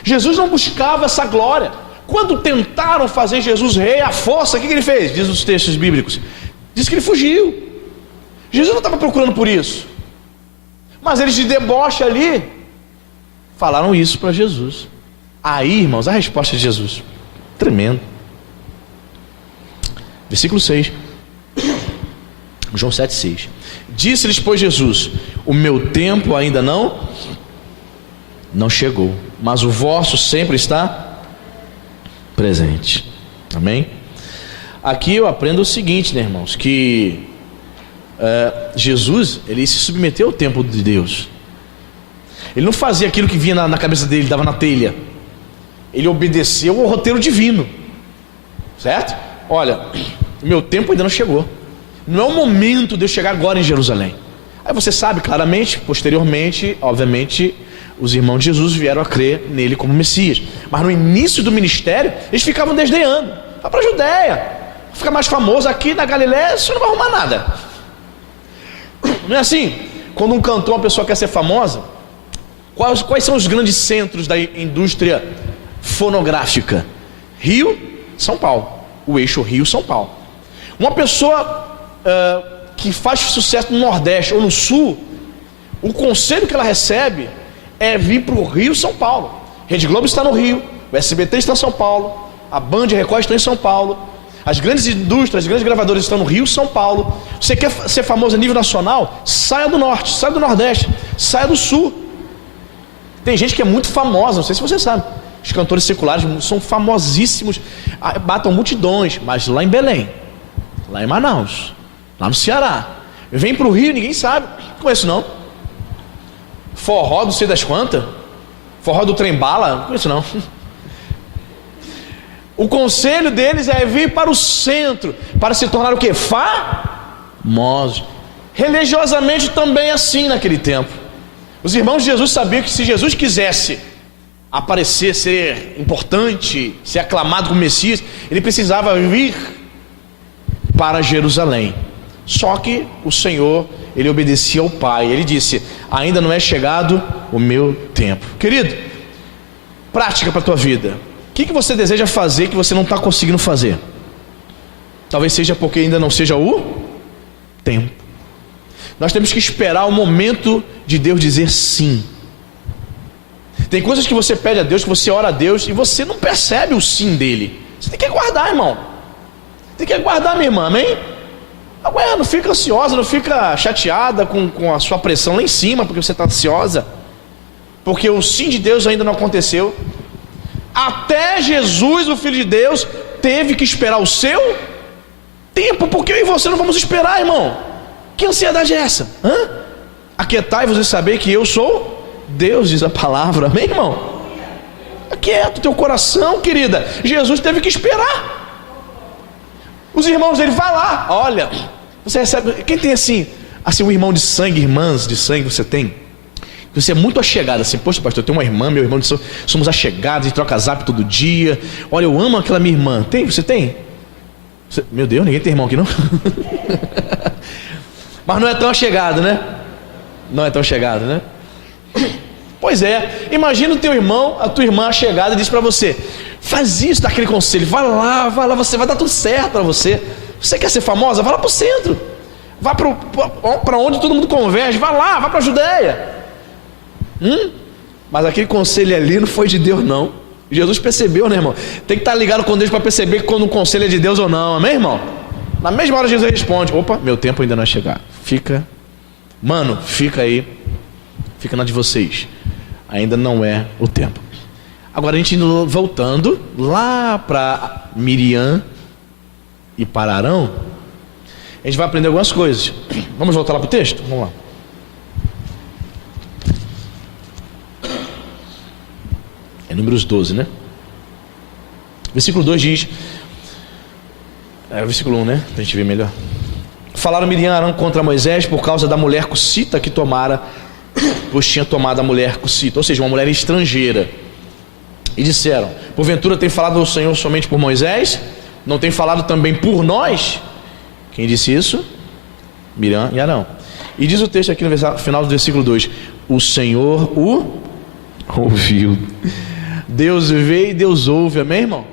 Jesus não buscava essa glória. Quando tentaram fazer Jesus rei à força, o que ele fez? Diz os textos bíblicos. Diz que ele fugiu. Jesus não estava procurando por isso. Mas eles de deboche ali falaram isso para Jesus. Aí, irmãos, a resposta de Jesus, tremendo. Versículo 6. João 7,6. Disse-lhes, pois, Jesus: o meu tempo ainda não chegou, mas o vosso sempre está presente. Amém? Aqui eu aprendo o seguinte, né, irmãos, que Jesus, ele se submeteu ao tempo de Deus. Ele não fazia aquilo que vinha na cabeça dele, dava na telha. Ele obedeceu ao roteiro divino. Certo? Olha, o meu tempo ainda não chegou. Não é o momento de eu chegar agora em Jerusalém. Aí você sabe claramente, posteriormente, obviamente, os irmãos de Jesus vieram a crer nele como Messias. Mas no início do ministério, eles ficavam desdenhando. Vai para a Judéia, fica mais famoso aqui na Galiléia, você não vai arrumar nada. Não é assim? Quando um cantor, uma pessoa quer ser famosa, quais são os grandes centros da indústria fonográfica? Rio, São Paulo. O eixo Rio-São Paulo. Uma pessoa que faz sucesso no Nordeste ou no Sul, o conselho que ela recebe é vir para o Rio-São Paulo. Rede Globo está no Rio, o SBT está em São Paulo, a Band Record está em São Paulo, as grandes indústrias, as grandes gravadoras estão no Rio, São Paulo. Você quer ser famoso a nível nacional? Saia do Norte, saia do Nordeste, saia do Sul. Tem gente que é muito famosa, não sei se você sabe. Os cantores seculares são famosíssimos, batam multidões, mas lá em Belém, lá em Manaus, lá no Ceará. Vem para o Rio, ninguém sabe. Não conheço não. Forró não sei das quantas, forró do trem-bala, não conheço não. O conselho deles é vir para o centro, para se tornar o que? Famosos. Religiosamente também assim naquele tempo. Os irmãos de Jesus sabiam que se Jesus quisesse aparecer, ser importante, ser aclamado como Messias, ele precisava vir para Jerusalém. Só que o Senhor, ele obedecia ao Pai. Ele disse: ainda não é chegado o meu tempo. Querido, prática para a tua vida. O que você deseja fazer que você não está conseguindo fazer? Talvez seja porque ainda não seja o tempo. Nós temos que esperar o momento de Deus dizer sim. Tem coisas que você pede a Deus, que você ora a Deus e você não percebe o sim dele. Você tem que aguardar, irmão. Tem que aguardar, minha irmã, amém? Agora, não fica ansiosa, não fica chateada com a sua pressão lá em cima, porque você está ansiosa. Porque o sim de Deus ainda não aconteceu. Até Jesus, o Filho de Deus, teve que esperar o seu tempo, porque eu e você não vamos esperar, irmão. Que ansiedade é essa? Aquietai-vos e saber que eu sou Deus, diz a palavra, amém, irmão? Aquieta o teu coração, querida. Jesus teve que esperar. Os irmãos dele, vai lá, olha, você recebe, quem tem assim um irmão de sangue, irmãs de sangue, você tem? Você é muito achegado, assim, poxa pastor, eu tenho uma irmã, meu irmão de sangue, somos achegados, a gente troca zap todo dia, olha, eu amo aquela minha irmã. Tem? Você tem? Meu Deus, ninguém tem irmão aqui não? Mas não é tão achegado, né? Não é tão chegado, né? Pois é, imagina o teu irmão, a tua irmã chegada e diz para você: faz isso, dá aquele conselho, vai lá, você vai dar tudo certo para você. Você quer ser famosa? Vai lá para o centro, vai para onde todo mundo converge, vai lá, vai para a Judéia. Mas aquele conselho ali não foi de Deus não. Jesus percebeu, né, irmão? Tem que estar ligado com Deus para perceber quando um conselho é de Deus ou não, amém, irmão? Na mesma hora Jesus responde: opa, meu tempo ainda não é chegar. Fica aí, fica na de vocês, ainda não é o tempo. Agora a gente voltando lá para Miriam e para Arão, a gente vai aprender algumas coisas. Vamos voltar lá para o texto? Vamos lá. É Números 12, né? Versículo 2 diz... versículo 1, né? Para a gente ver melhor. Falaram Miriam e Arão contra Moisés por causa da mulher cussita que tomara, pois tinha tomado a mulher cussita, ou seja, uma mulher estrangeira. E disseram: porventura tem falado o Senhor somente por Moisés? Não tem falado também por nós? Quem disse isso? Miriam e Arão. E diz o texto aqui no final do versículo 2: o Senhor o ouviu. Deus vê e Deus ouve, amém, irmão?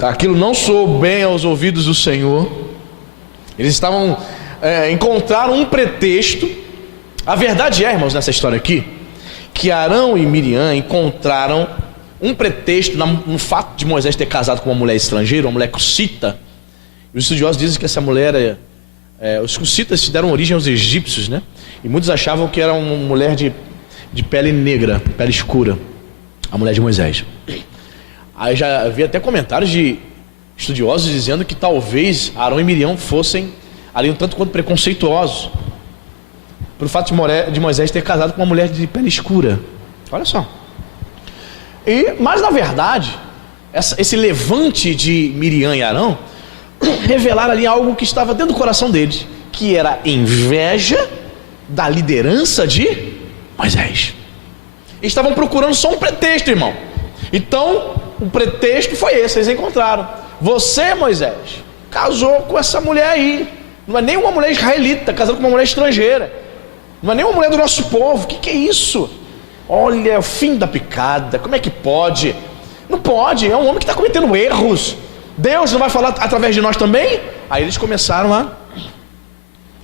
Aquilo não soou bem aos ouvidos do Senhor. Eles estavam encontraram um pretexto. A verdade é, irmãos, nessa história aqui, que Arão e Miriam encontraram um pretexto no fato de Moisés ter casado com uma mulher estrangeira, uma mulher cussita. Os estudiosos dizem que essa mulher, os cussitas se deram origem aos egípcios, né? E muitos achavam que era uma mulher de pele negra, pele escura, a mulher de Moisés. Aí já havia até comentários de estudiosos dizendo que talvez Arão e Miriam fossem ali um tanto quanto preconceituosos pelo fato de Moisés ter casado com uma mulher de pele escura. Olha só. Mas na verdade, esse levante de Miriam e Arão revelaram ali algo que estava dentro do coração deles, que era inveja da liderança de Moisés. Eles estavam procurando só um pretexto, irmão. Então, o pretexto foi esse, eles encontraram. Você, Moisés, casou com essa mulher aí. Não é nem uma mulher israelita, casando com uma mulher estrangeira. Não é nem uma mulher do nosso povo. O que é isso? Olha, é o fim da picada. Como é que pode? Não pode, é um homem que está cometendo erros. Deus não vai falar através de nós também? Aí eles começaram a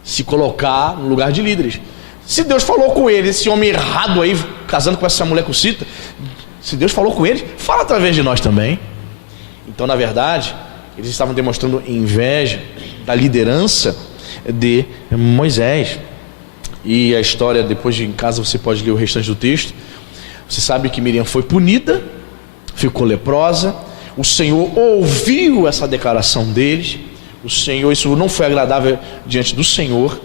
se colocar no lugar de líderes. Se Deus falou com ele, esse homem errado aí, casando com essa mulher cussita, se Deus falou com eles, fala através de nós também. Então, na verdade, eles estavam demonstrando inveja da liderança de Moisés. E a história, depois em casa você pode ler o restante do texto. Você sabe que Miriam foi punida, ficou leprosa. O Senhor ouviu essa declaração deles. O Senhor, isso não foi agradável diante do Senhor,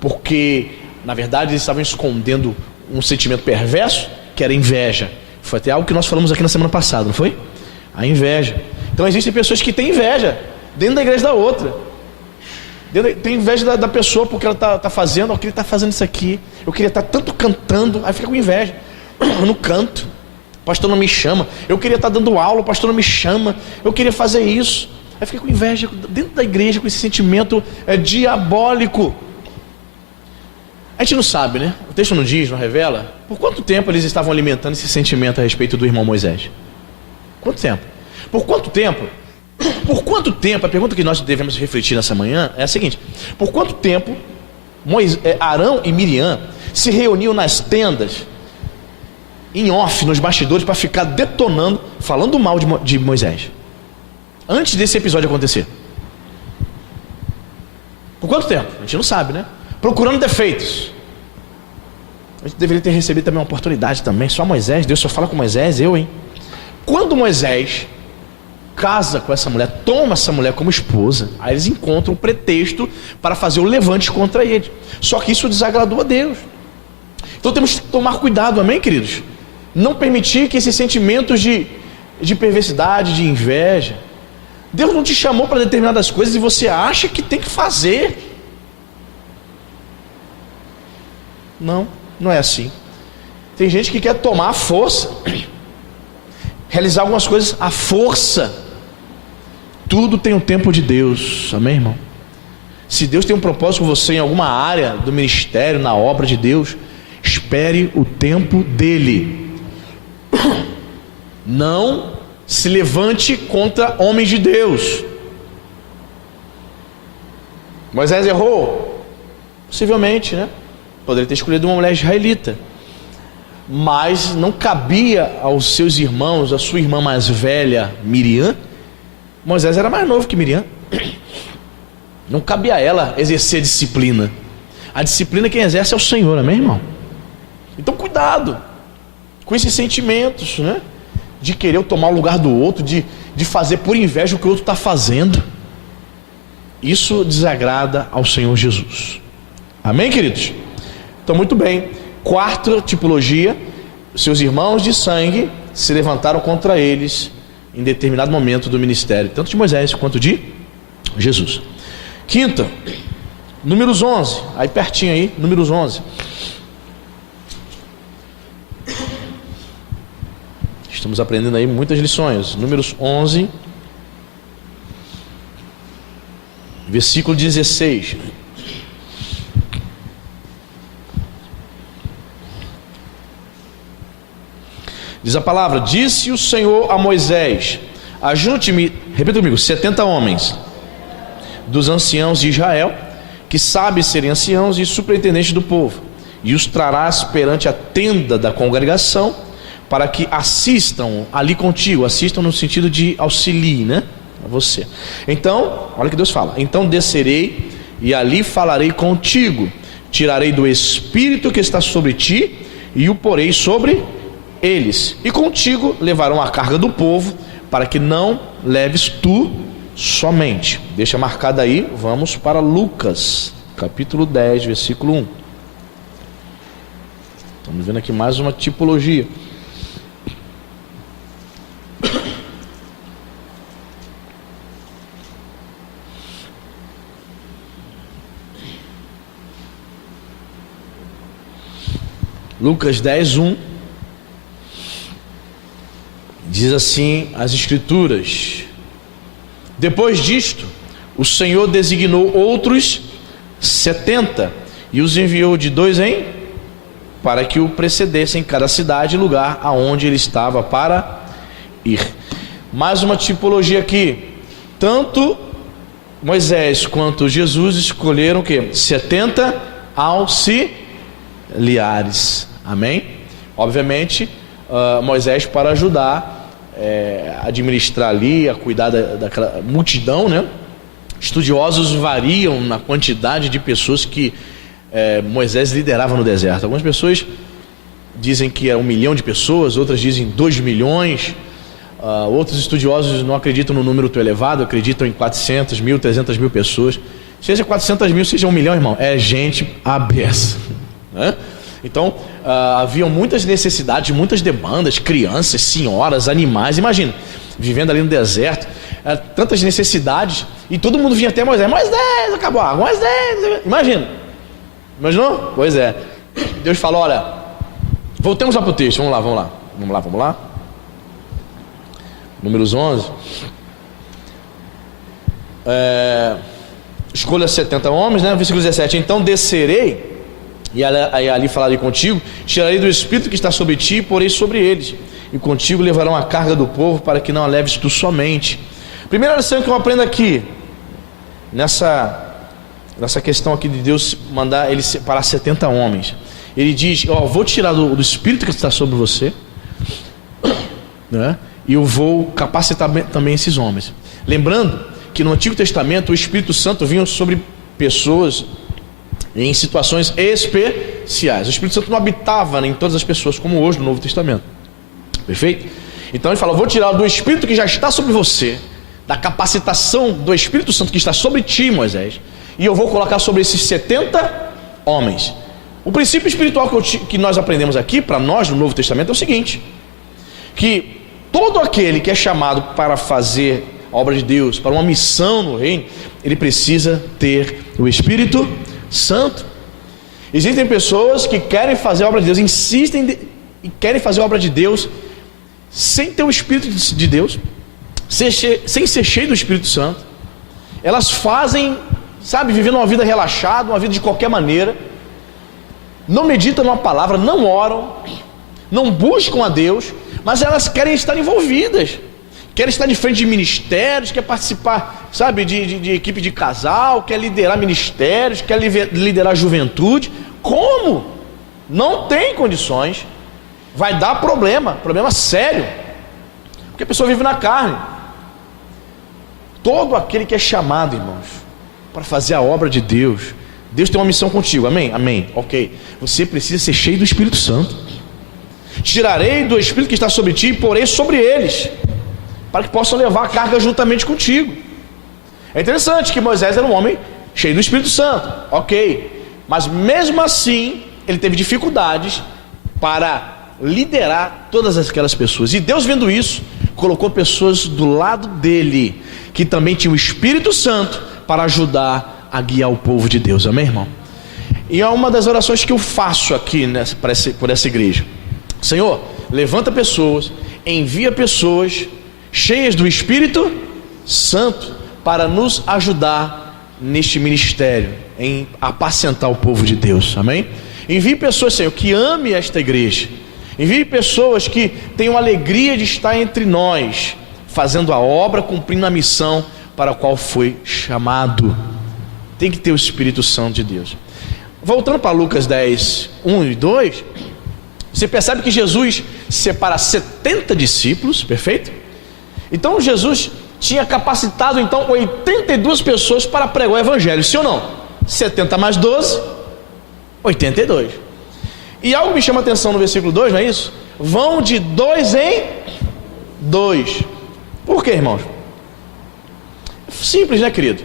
porque na verdade eles estavam escondendo um sentimento perverso, que era inveja. Foi até algo que nós falamos aqui na semana passada, não foi? A inveja. Então existem pessoas que têm inveja dentro da igreja da outra. Tem inveja da pessoa porque ela está fazendo, eu queria estar fazendo isso aqui, eu queria estar tanto cantando, aí fica com inveja. Eu não canto, o pastor não me chama. Eu queria estar dando aula, o pastor não me chama. Eu queria fazer isso, aí fica com inveja dentro da igreja, com esse sentimento diabólico. A gente não sabe, né? O texto não diz, não revela por quanto tempo eles estavam alimentando esse sentimento a respeito do irmão Moisés. Quanto tempo? Por quanto tempo? Por quanto tempo? A pergunta que nós devemos refletir nessa manhã é a seguinte: por quanto tempo Arão e Miriam se reuniam nas tendas, em off, nos bastidores, para ficar detonando, falando mal de Moisés, antes desse episódio acontecer? Por quanto tempo? A gente não sabe, né? Procurando defeitos. A gente deveria ter recebido também uma oportunidade também. Só Moisés, Deus só fala com Moisés, eu, hein? Quando Moisés casa com essa mulher, toma essa mulher como esposa, aí eles encontram um pretexto para fazer o levante contra ele. Só que isso desagradou a Deus. Então temos que tomar cuidado, amém, queridos? Não permitir que esses sentimentos de perversidade, de inveja, Deus não te chamou para determinadas coisas e você acha que tem que fazer. Não é assim. Tem gente que quer tomar a força, realizar algumas coisas à força. Tudo tem o tempo de Deus, amém, irmão? Se Deus tem um propósito com você em alguma área do ministério, na obra de Deus, espere o tempo dele. Não se levante contra homens de Deus. Moisés errou? Possivelmente, né? Poderia ter escolhido uma mulher israelita, mas não cabia aos seus irmãos, a sua irmã mais velha, Miriam. Moisés era mais novo que Miriam. Não cabia a ela exercer disciplina. A disciplina quem exerce é o Senhor, amém, irmão? Então cuidado com esses sentimentos, né? de querer tomar o lugar do outro, de fazer por inveja o que o outro está fazendo. Isso desagrada ao Senhor Jesus. Amém, queridos? Então, muito bem. Quarta tipologia: seus irmãos de sangue se levantaram contra eles em determinado momento do ministério, tanto de Moisés quanto de Jesus. Quinta, Números 11, aí pertinho aí, Números 11. Estamos aprendendo aí muitas lições. Números 11, versículo 16. Diz a palavra: disse o Senhor a Moisés: ajunte-me, repita comigo, 70 homens dos anciãos de Israel, que sabem serem anciãos e superintendentes do povo, e os trarás perante a tenda da congregação, para que assistam ali contigo. Assistam no sentido de auxiliem, né? A você. Então, olha o que Deus fala: então descerei e ali falarei contigo, tirarei do espírito que está sobre ti e o porei sobre eles, e contigo levarão a carga do povo, para que não leves tu somente. Deixa marcado aí. Vamos para Lucas capítulo 10, versículo 1. Estamos vendo aqui mais uma tipologia. Lucas 10, 1. Diz assim as Escrituras: depois disto, o Senhor designou outros 70 e os enviou de dois em, para que o precedessem em cada cidade e lugar aonde ele estava para ir. Mais uma tipologia aqui: tanto Moisés quanto Jesus escolheram o quê? 70 auxiliares. Amém? Obviamente, Moisés para ajudar administrar ali, a cuidar daquela multidão, né? Estudiosos variam na quantidade de pessoas que Moisés liderava no deserto. Algumas pessoas dizem que é 1 milhão de pessoas, outras dizem 2 milhões. Outros estudiosos não acreditam no número tão elevado, acreditam em 400 mil, 300 mil pessoas. Seja 400 mil, seja 1 milhão, irmão, é gente à beça, né? Então, haviam muitas necessidades, muitas demandas, crianças, senhoras, animais. Imagina, vivendo ali no deserto, tantas necessidades, e todo mundo vinha até Moisés: Moisés, acabou a água, Moisés. Imagina, imaginou? Pois é. Deus falou: olha, voltemos lá para o texto, vamos lá. Números 11. Escolha 70 homens, né? Versículo 17: então descerei e ali falarei contigo, tirarei do espírito que está sobre ti e porei sobre eles, e contigo levarão a carga do povo, para que não a leves tu somente. Primeira lição que eu aprendo aqui, nessa questão aqui de Deus mandar ele separar 70 homens. Ele diz: vou tirar do espírito que está sobre você, né? E eu vou capacitar também esses homens. Lembrando que no Antigo Testamento o Espírito Santo vinha sobre pessoas em situações especiais. O Espírito Santo não habitava em todas as pessoas como hoje no Novo Testamento. Perfeito? Então ele fala: vou tirar do Espírito que já está sobre você, da capacitação do Espírito Santo que está sobre ti, Moisés, e eu vou colocar sobre esses 70 homens. O princípio espiritual que nós aprendemos aqui, para nós no Novo Testamento, é o seguinte: que todo aquele que é chamado para fazer a obra de Deus, para uma missão no reino, ele precisa ter o Espírito Santo. Existem pessoas que querem fazer a obra de Deus, insistem e querem fazer a obra de Deus sem ter o Espírito de Deus, sem ser cheio do Espírito Santo. Elas fazem, vivendo uma vida relaxada, uma vida de qualquer maneira, não meditam numa palavra, não oram, não buscam a Deus, mas elas querem estar envolvidas, querem estar de frente de ministérios, quer participar, de equipe de casal, quer liderar ministérios, quer liderar a juventude. Como? Não tem condições. Vai dar problema sério, porque a pessoa vive na carne. Todo aquele que é chamado, irmãos, para fazer a obra de Deus, Deus tem uma missão contigo, amém? Amém, ok. Você precisa ser cheio do Espírito Santo. Tirarei do Espírito que está sobre ti e porei sobre eles, para que possam levar a carga juntamente contigo. É interessante que Moisés era um homem cheio do Espírito Santo, ok, mas mesmo assim ele teve dificuldades para liderar todas aquelas pessoas. E Deus, vendo isso, colocou pessoas do lado dele que também tinham o Espírito Santo para ajudar a guiar o povo de Deus. Amém, irmão? E é uma das orações que eu faço aqui por essa igreja. Senhor, levanta pessoas, envia pessoas cheias do Espírito Santo para nos ajudar neste ministério, em apacentar o povo de Deus. Amém? Envie pessoas, Senhor, que amem esta igreja. Envie pessoas que tenham alegria de estar entre nós, fazendo a obra, cumprindo a missão para a qual foi chamado. Tem que ter o Espírito Santo de Deus. Voltando para Lucas 10, 1 e 2, você percebe que Jesus separa 70 discípulos, perfeito? Então Jesus tinha capacitado então 82 pessoas para pregar o Evangelho, sim ou não? 70 mais 12, 82. E algo me chama a atenção no versículo 2, não é isso? Vão de 2 em 2. Por quê, irmãos? Simples, né, querido?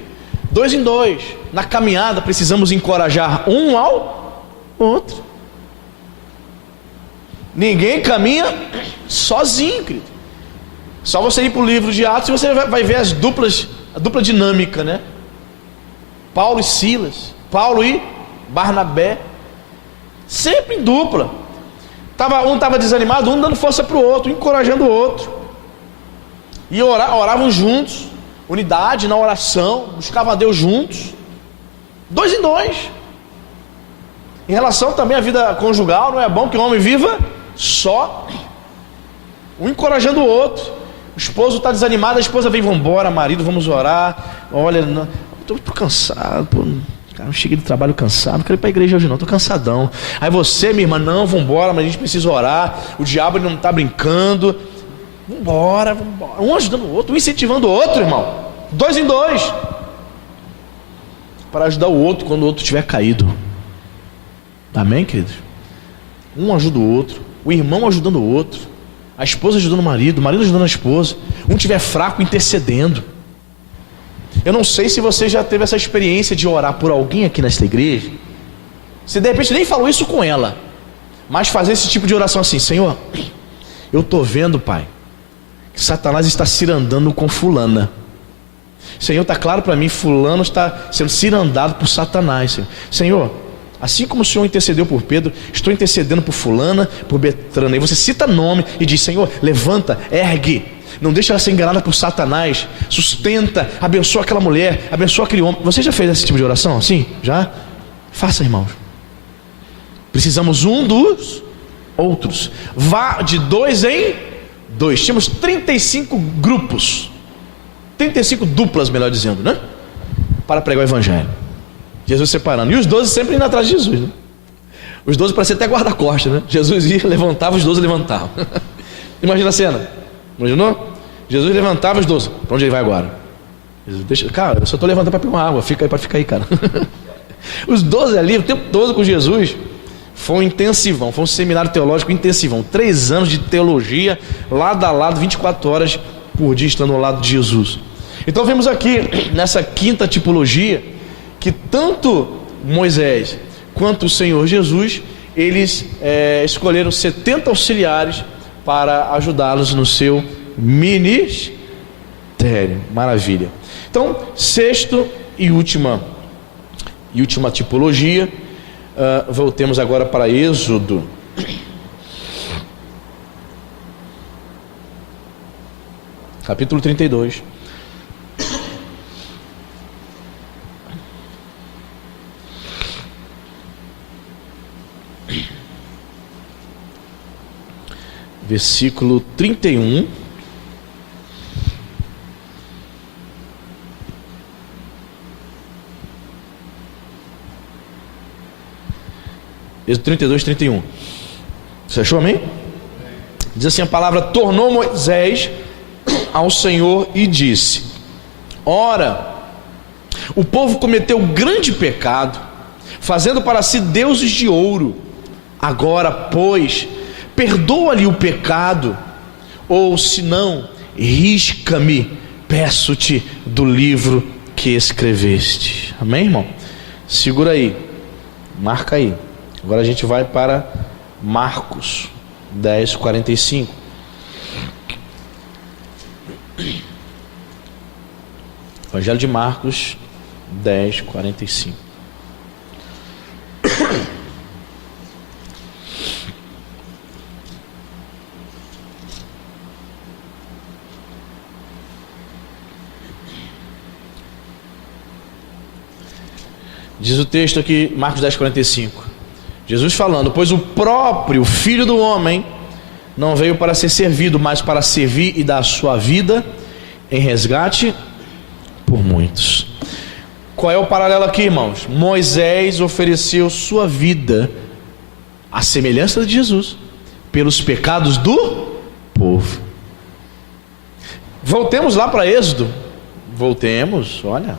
2 em 2. Na caminhada precisamos encorajar um ao outro. Ninguém caminha sozinho, querido. Só você ir para o livro de Atos e você vai ver a dupla dinâmica, né? Paulo e Silas, Paulo e Barnabé, sempre em dupla. Um estava desanimado, um dando força para o outro, encorajando o outro. E oravam juntos, unidade na oração, buscavam a Deus juntos. 2 em 2. Em relação também à vida conjugal, não é bom que o homem viva só, um encorajando o outro. O esposo está desanimado, a esposa vem, vamos embora, marido, vamos orar. Olha, estou cansado, pô. Cara, eu cheguei do trabalho cansado, não quero ir para a igreja hoje não, estou cansadão. Aí você, minha irmã, não, vamos embora, mas a gente precisa orar. O diabo ele não está brincando. Vamos embora. Um ajudando o outro, um incentivando o outro, irmão. 2 em 2. Para ajudar o outro quando o outro estiver caído. Amém, queridos? Um ajuda o outro, o irmão ajudando o outro, a esposa ajudando o marido ajudando a esposa. Um estiver fraco, intercedendo. Eu não sei se você já teve essa experiência de orar por alguém aqui nesta igreja. Você de repente nem falou isso com ela, mas fazer esse tipo de oração assim: Senhor, eu estou vendo, Pai, que Satanás está cirandando com fulana. Senhor, está claro para mim, fulano está sendo cirandado por Satanás, Senhor. Senhor, assim como o Senhor intercedeu por Pedro, estou intercedendo por fulana, por Betrana. E você cita nome e diz: Senhor, levanta, ergue, não deixa ela ser enganada por Satanás, sustenta, abençoa aquela mulher, abençoa aquele homem. Você já fez esse tipo de oração? Sim? Já? Faça, irmãos. Precisamos um dos outros. Vá de 2 em 2. Tínhamos 35 grupos, 35 duplas, melhor dizendo, né? Para pregar o Evangelho. Jesus separando. E os 12 sempre indo atrás de Jesus, né? Os 12 pareciam até guarda-costas, né? Jesus ia, levantava, os 12 levantavam. Imagina a cena. Imaginou? Jesus levantava os 12. Para onde ele vai agora? Jesus, deixa, cara, eu só estou levantando para pegar uma água. Fica aí, para ficar aí, cara. Os 12 ali, o tempo todo com Jesus. Foi um intensivão, foi um seminário teológico intensivão. 3 anos de teologia, lado a lado, 24 horas por dia, estando ao lado de Jesus. Então vemos aqui, nessa quinta tipologia, que tanto Moisés quanto o Senhor Jesus, eles escolheram 70 auxiliares para ajudá-los no seu ministério. Maravilha. Então, sexto e última tipologia, voltemos agora para Êxodo. Capítulo 32. Versículo 31. Êxodo 32, 31. Você achou, amém? Diz assim a palavra: tornou Moisés ao Senhor e disse: ora, o povo cometeu grande pecado, fazendo para si deuses de ouro. Agora, pois, perdoa-lhe o pecado, ou se não, risca-me, peço-te, do livro que escreveste. Amém, irmão? Segura aí, marca aí. Agora a gente vai para Marcos 10:45. Evangelho de Marcos 10:45. Diz o texto aqui, Marcos 10:45. Jesus falando: pois o próprio Filho do Homem não veio para ser servido, mas para servir e dar a sua vida em resgate por muitos. Qual é o paralelo aqui, irmãos? Moisés ofereceu sua vida, à semelhança de Jesus, pelos pecados do povo. Voltemos lá para Êxodo. Voltemos, olha.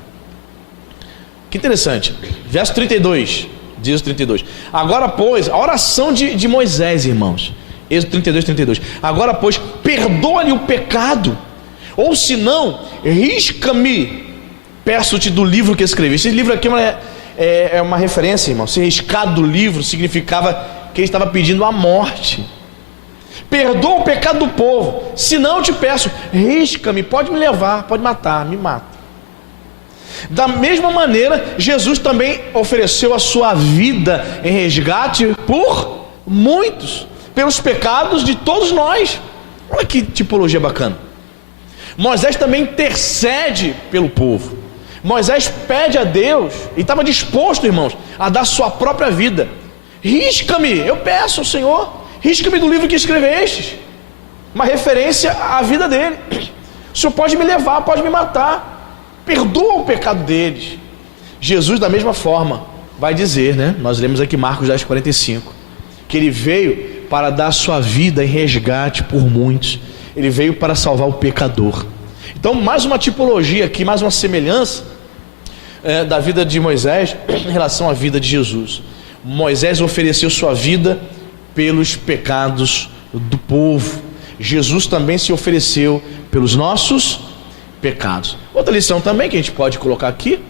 Que interessante. Verso 32. Diz 32. Agora, pois, a oração de Moisés, irmãos. Êxodo 32:32. Agora, pois, perdoa-lhe o pecado, ou se não, risca-me, peço-te, do livro que escrevi. Esse livro aqui é uma referência, irmão. Ser riscado do livro significava que ele estava pedindo a morte. Perdoa o pecado do povo, se não, eu te peço, risca-me, pode me levar, pode matar, me mata. Da mesma maneira, Jesus também ofereceu a sua vida em resgate por muitos, pelos pecados de todos nós. Olha que tipologia bacana. Moisés também intercede pelo povo. Moisés pede a Deus, e estava disposto, irmãos, a dar sua própria vida. Risca-me, eu peço ao Senhor, risca-me do livro que escreveste. Uma referência à vida dele. O Senhor pode me levar, pode me matar, perdoa o pecado deles. Jesus, da mesma forma, vai dizer, né? Nós lemos aqui Marcos 10:45, que ele veio para dar sua vida em resgate por muitos. Ele veio para salvar o pecador. Então, mais uma tipologia aqui, mais uma semelhança da vida de Moisés em relação à vida de Jesus. Moisés ofereceu sua vida pelos pecados do povo. Jesus também se ofereceu pelos nossos pecados. Outra lição também que a gente pode colocar aqui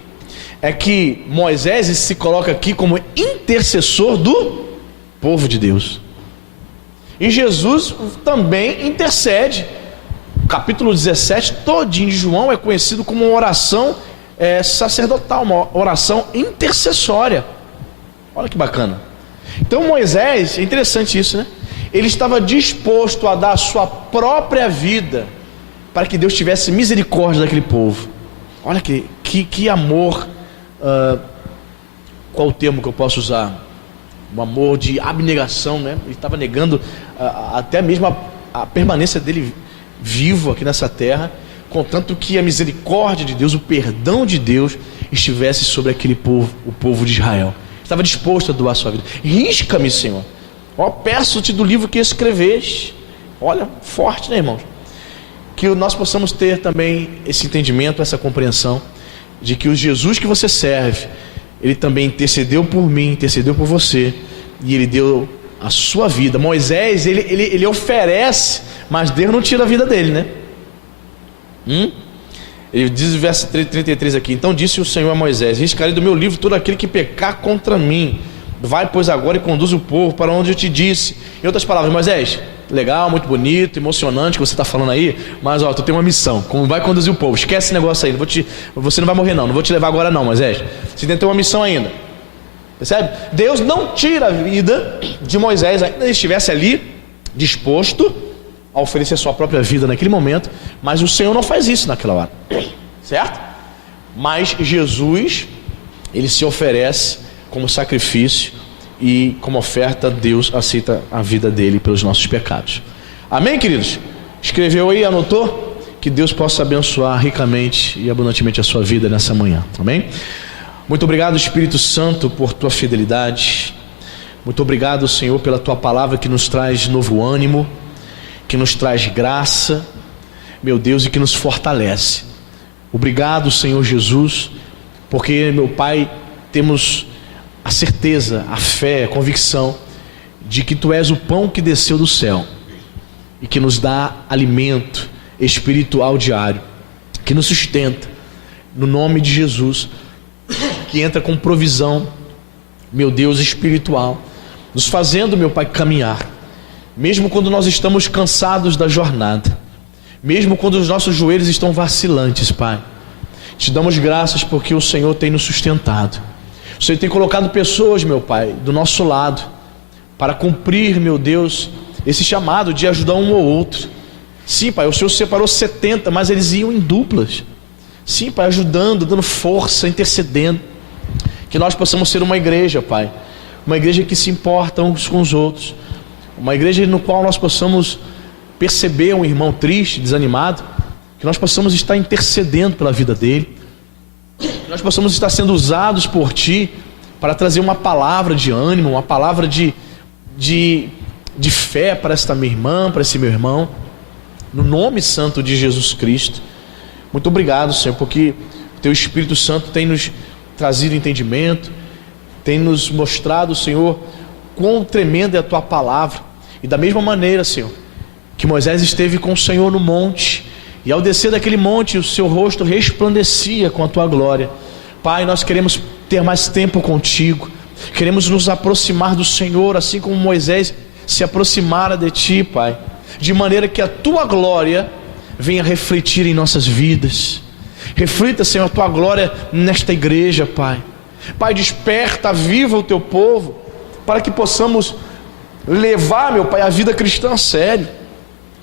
é que Moisés se coloca aqui como intercessor do povo de Deus, e Jesus também intercede. O capítulo 17 todinho de João é conhecido como uma oração sacerdotal, uma oração intercessória. Olha que bacana. Então Moisés, é interessante isso, né? Ele estava disposto a dar a sua própria vida para que Deus tivesse misericórdia daquele povo. Olha que amor, qual o termo que eu posso usar? Um amor de abnegação, né? Ele estava negando até mesmo a permanência dele vivo aqui nessa terra, contanto que a misericórdia de Deus, o perdão de Deus estivesse sobre aquele povo, o povo de Israel. Estava disposto a doar a sua vida. Risca-me, Senhor, peço-te do livro que escreveste. Olha, forte, né, irmãos? Que nós possamos ter também esse entendimento, essa compreensão de que o Jesus que você serve, ele também intercedeu por mim, intercedeu por você, e ele deu a sua vida. Moisés, ele oferece, mas Deus não tira a vida dele, né? Ele diz no verso 33 aqui: então disse o Senhor a Moisés: riscarei do meu livro todo aquele que pecar contra mim. Vai, pois, agora e conduz o povo para onde eu te disse. Em outras palavras, Moisés, legal, muito bonito, emocionante o que você está falando aí, mas tu tem uma missão. Como vai conduzir o povo? Esquece esse negócio aí, você não vai morrer não vou te levar agora não, Moisés. Você tem que ter uma missão ainda. Percebe? Deus não tira a vida de Moisés, ainda ele estivesse ali disposto a oferecer sua própria vida naquele momento, mas o Senhor não faz isso naquela hora, certo? Mas Jesus, ele se oferece como sacrifício, e como oferta Deus aceita a vida dele pelos nossos pecados. Amém, queridos? Escreveu aí, anotou? Que Deus possa abençoar ricamente e abundantemente a sua vida nessa manhã. Amém? Muito obrigado, Espírito Santo, por tua fidelidade. Muito obrigado, Senhor, pela tua palavra que nos traz novo ânimo, que nos traz graça, meu Deus, e que nos fortalece. Obrigado, Senhor Jesus, porque, meu Pai, temos a certeza, a fé, a convicção de que Tu és o pão que desceu do céu e que nos dá alimento espiritual diário, que nos sustenta, no nome de Jesus, que entra com provisão, meu Deus, espiritual, nos fazendo, meu Pai, caminhar, mesmo quando nós estamos cansados da jornada, mesmo quando os nossos joelhos estão vacilantes, Pai. Te damos graças porque o Senhor tem nos sustentado. O Senhor tem colocado pessoas, meu Pai, do nosso lado, para cumprir, meu Deus, esse chamado de ajudar um ou outro. Sim, Pai, o Senhor separou 70, mas eles iam em duplas. Sim, Pai, ajudando, dando força, intercedendo. Que nós possamos ser uma igreja, Pai, uma igreja que se importa uns com os outros, uma igreja no qual nós possamos perceber um irmão triste, desanimado, que nós possamos estar intercedendo pela vida dele, que nós possamos estar sendo usados por Ti para trazer uma palavra de ânimo, uma palavra de fé para esta minha irmã, para esse meu irmão, no nome santo de Jesus Cristo. Muito obrigado, Senhor, porque o Teu Espírito Santo tem nos trazido entendimento, tem nos mostrado, Senhor, quão tremenda é a Tua palavra. E da mesma maneira, Senhor, que Moisés esteve com o Senhor no monte, e ao descer daquele monte o seu rosto resplandecia com a Tua glória. Pai, nós queremos ter mais tempo contigo, queremos nos aproximar do Senhor, assim como Moisés se aproximara de Ti, Pai, de maneira que a Tua glória venha refletir em nossas vidas. Reflita, Senhor, a Tua glória nesta igreja, Pai. Pai, desperta, aviva o Teu povo, para que possamos levar, meu Pai, a vida cristã a sério.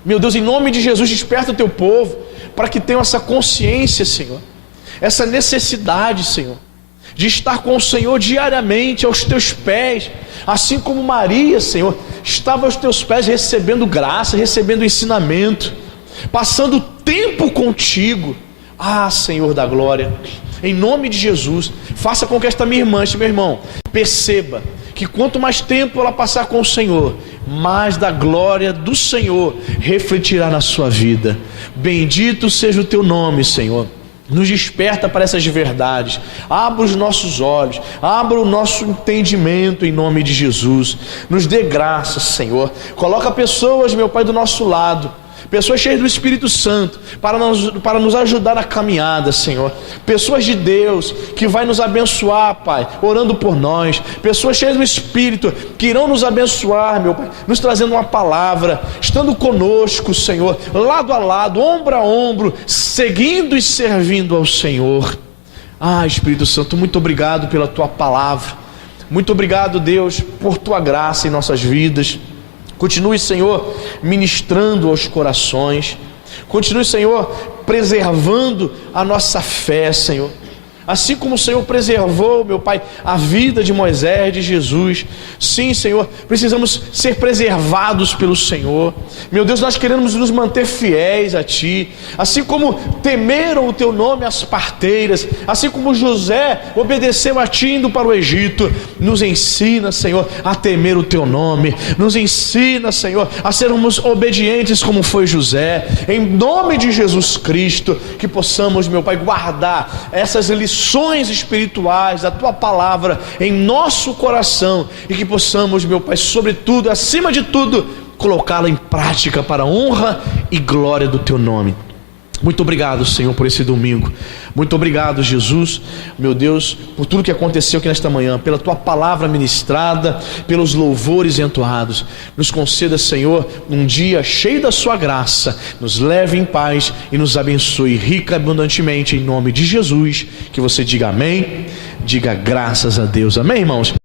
Meu Deus, em nome de Jesus, desperta o Teu povo, para que tenham essa consciência, Senhor, essa necessidade, Senhor, de estar com o Senhor diariamente aos Teus pés, assim como Maria, Senhor, estava aos Teus pés recebendo graça, recebendo ensinamento, passando tempo contigo. Ah, Senhor da glória, em nome de Jesus, faça com que esta minha irmã, este meu irmão, perceba que quanto mais tempo ela passar com o Senhor, mais da glória do Senhor refletirá na sua vida. Bendito seja o Teu nome, Senhor. Nos desperta para essas verdades, abra os nossos olhos, abra o nosso entendimento em nome de Jesus. Nos dê graça, Senhor. Coloca pessoas, meu Pai, do nosso lado, pessoas cheias do Espírito Santo, para nos ajudar na caminhada, Senhor. Pessoas de Deus, que vai nos abençoar, Pai, orando por nós. Pessoas cheias do Espírito, que irão nos abençoar, meu Pai, nos trazendo uma palavra, estando conosco, Senhor, lado a lado, ombro a ombro, seguindo e servindo ao Senhor. Ah, Espírito Santo, muito obrigado pela Tua palavra. Muito obrigado, Deus, por Tua graça em nossas vidas. Continue, Senhor, ministrando aos corações. Continue, Senhor, preservando a nossa fé, Senhor. Assim como o Senhor preservou, meu Pai, a vida de Moisés, de Jesus. Sim, Senhor, precisamos ser preservados pelo Senhor. Meu Deus, nós queremos nos manter fiéis a Ti. Assim como temeram o Teu nome as parteiras, assim como José obedeceu a Ti indo para o Egito, nos ensina, Senhor, a temer o Teu nome. Nos ensina, Senhor, a sermos obedientes como foi José. Em nome de Jesus Cristo, que possamos, meu Pai, guardar essas lições espirituais da Tua palavra em nosso coração, e que possamos, meu Pai, sobretudo, acima de tudo, colocá-la em prática para a honra e glória do Teu nome. Muito obrigado, Senhor, por esse domingo. Muito obrigado, Jesus, meu Deus, por tudo que aconteceu aqui nesta manhã, pela Tua palavra ministrada, pelos louvores entoados. Nos conceda, Senhor, um dia cheio da Sua graça. Nos leve em paz e nos abençoe rica e abundantemente, em nome de Jesus. Que você diga amém, diga graças a Deus. Amém, irmãos?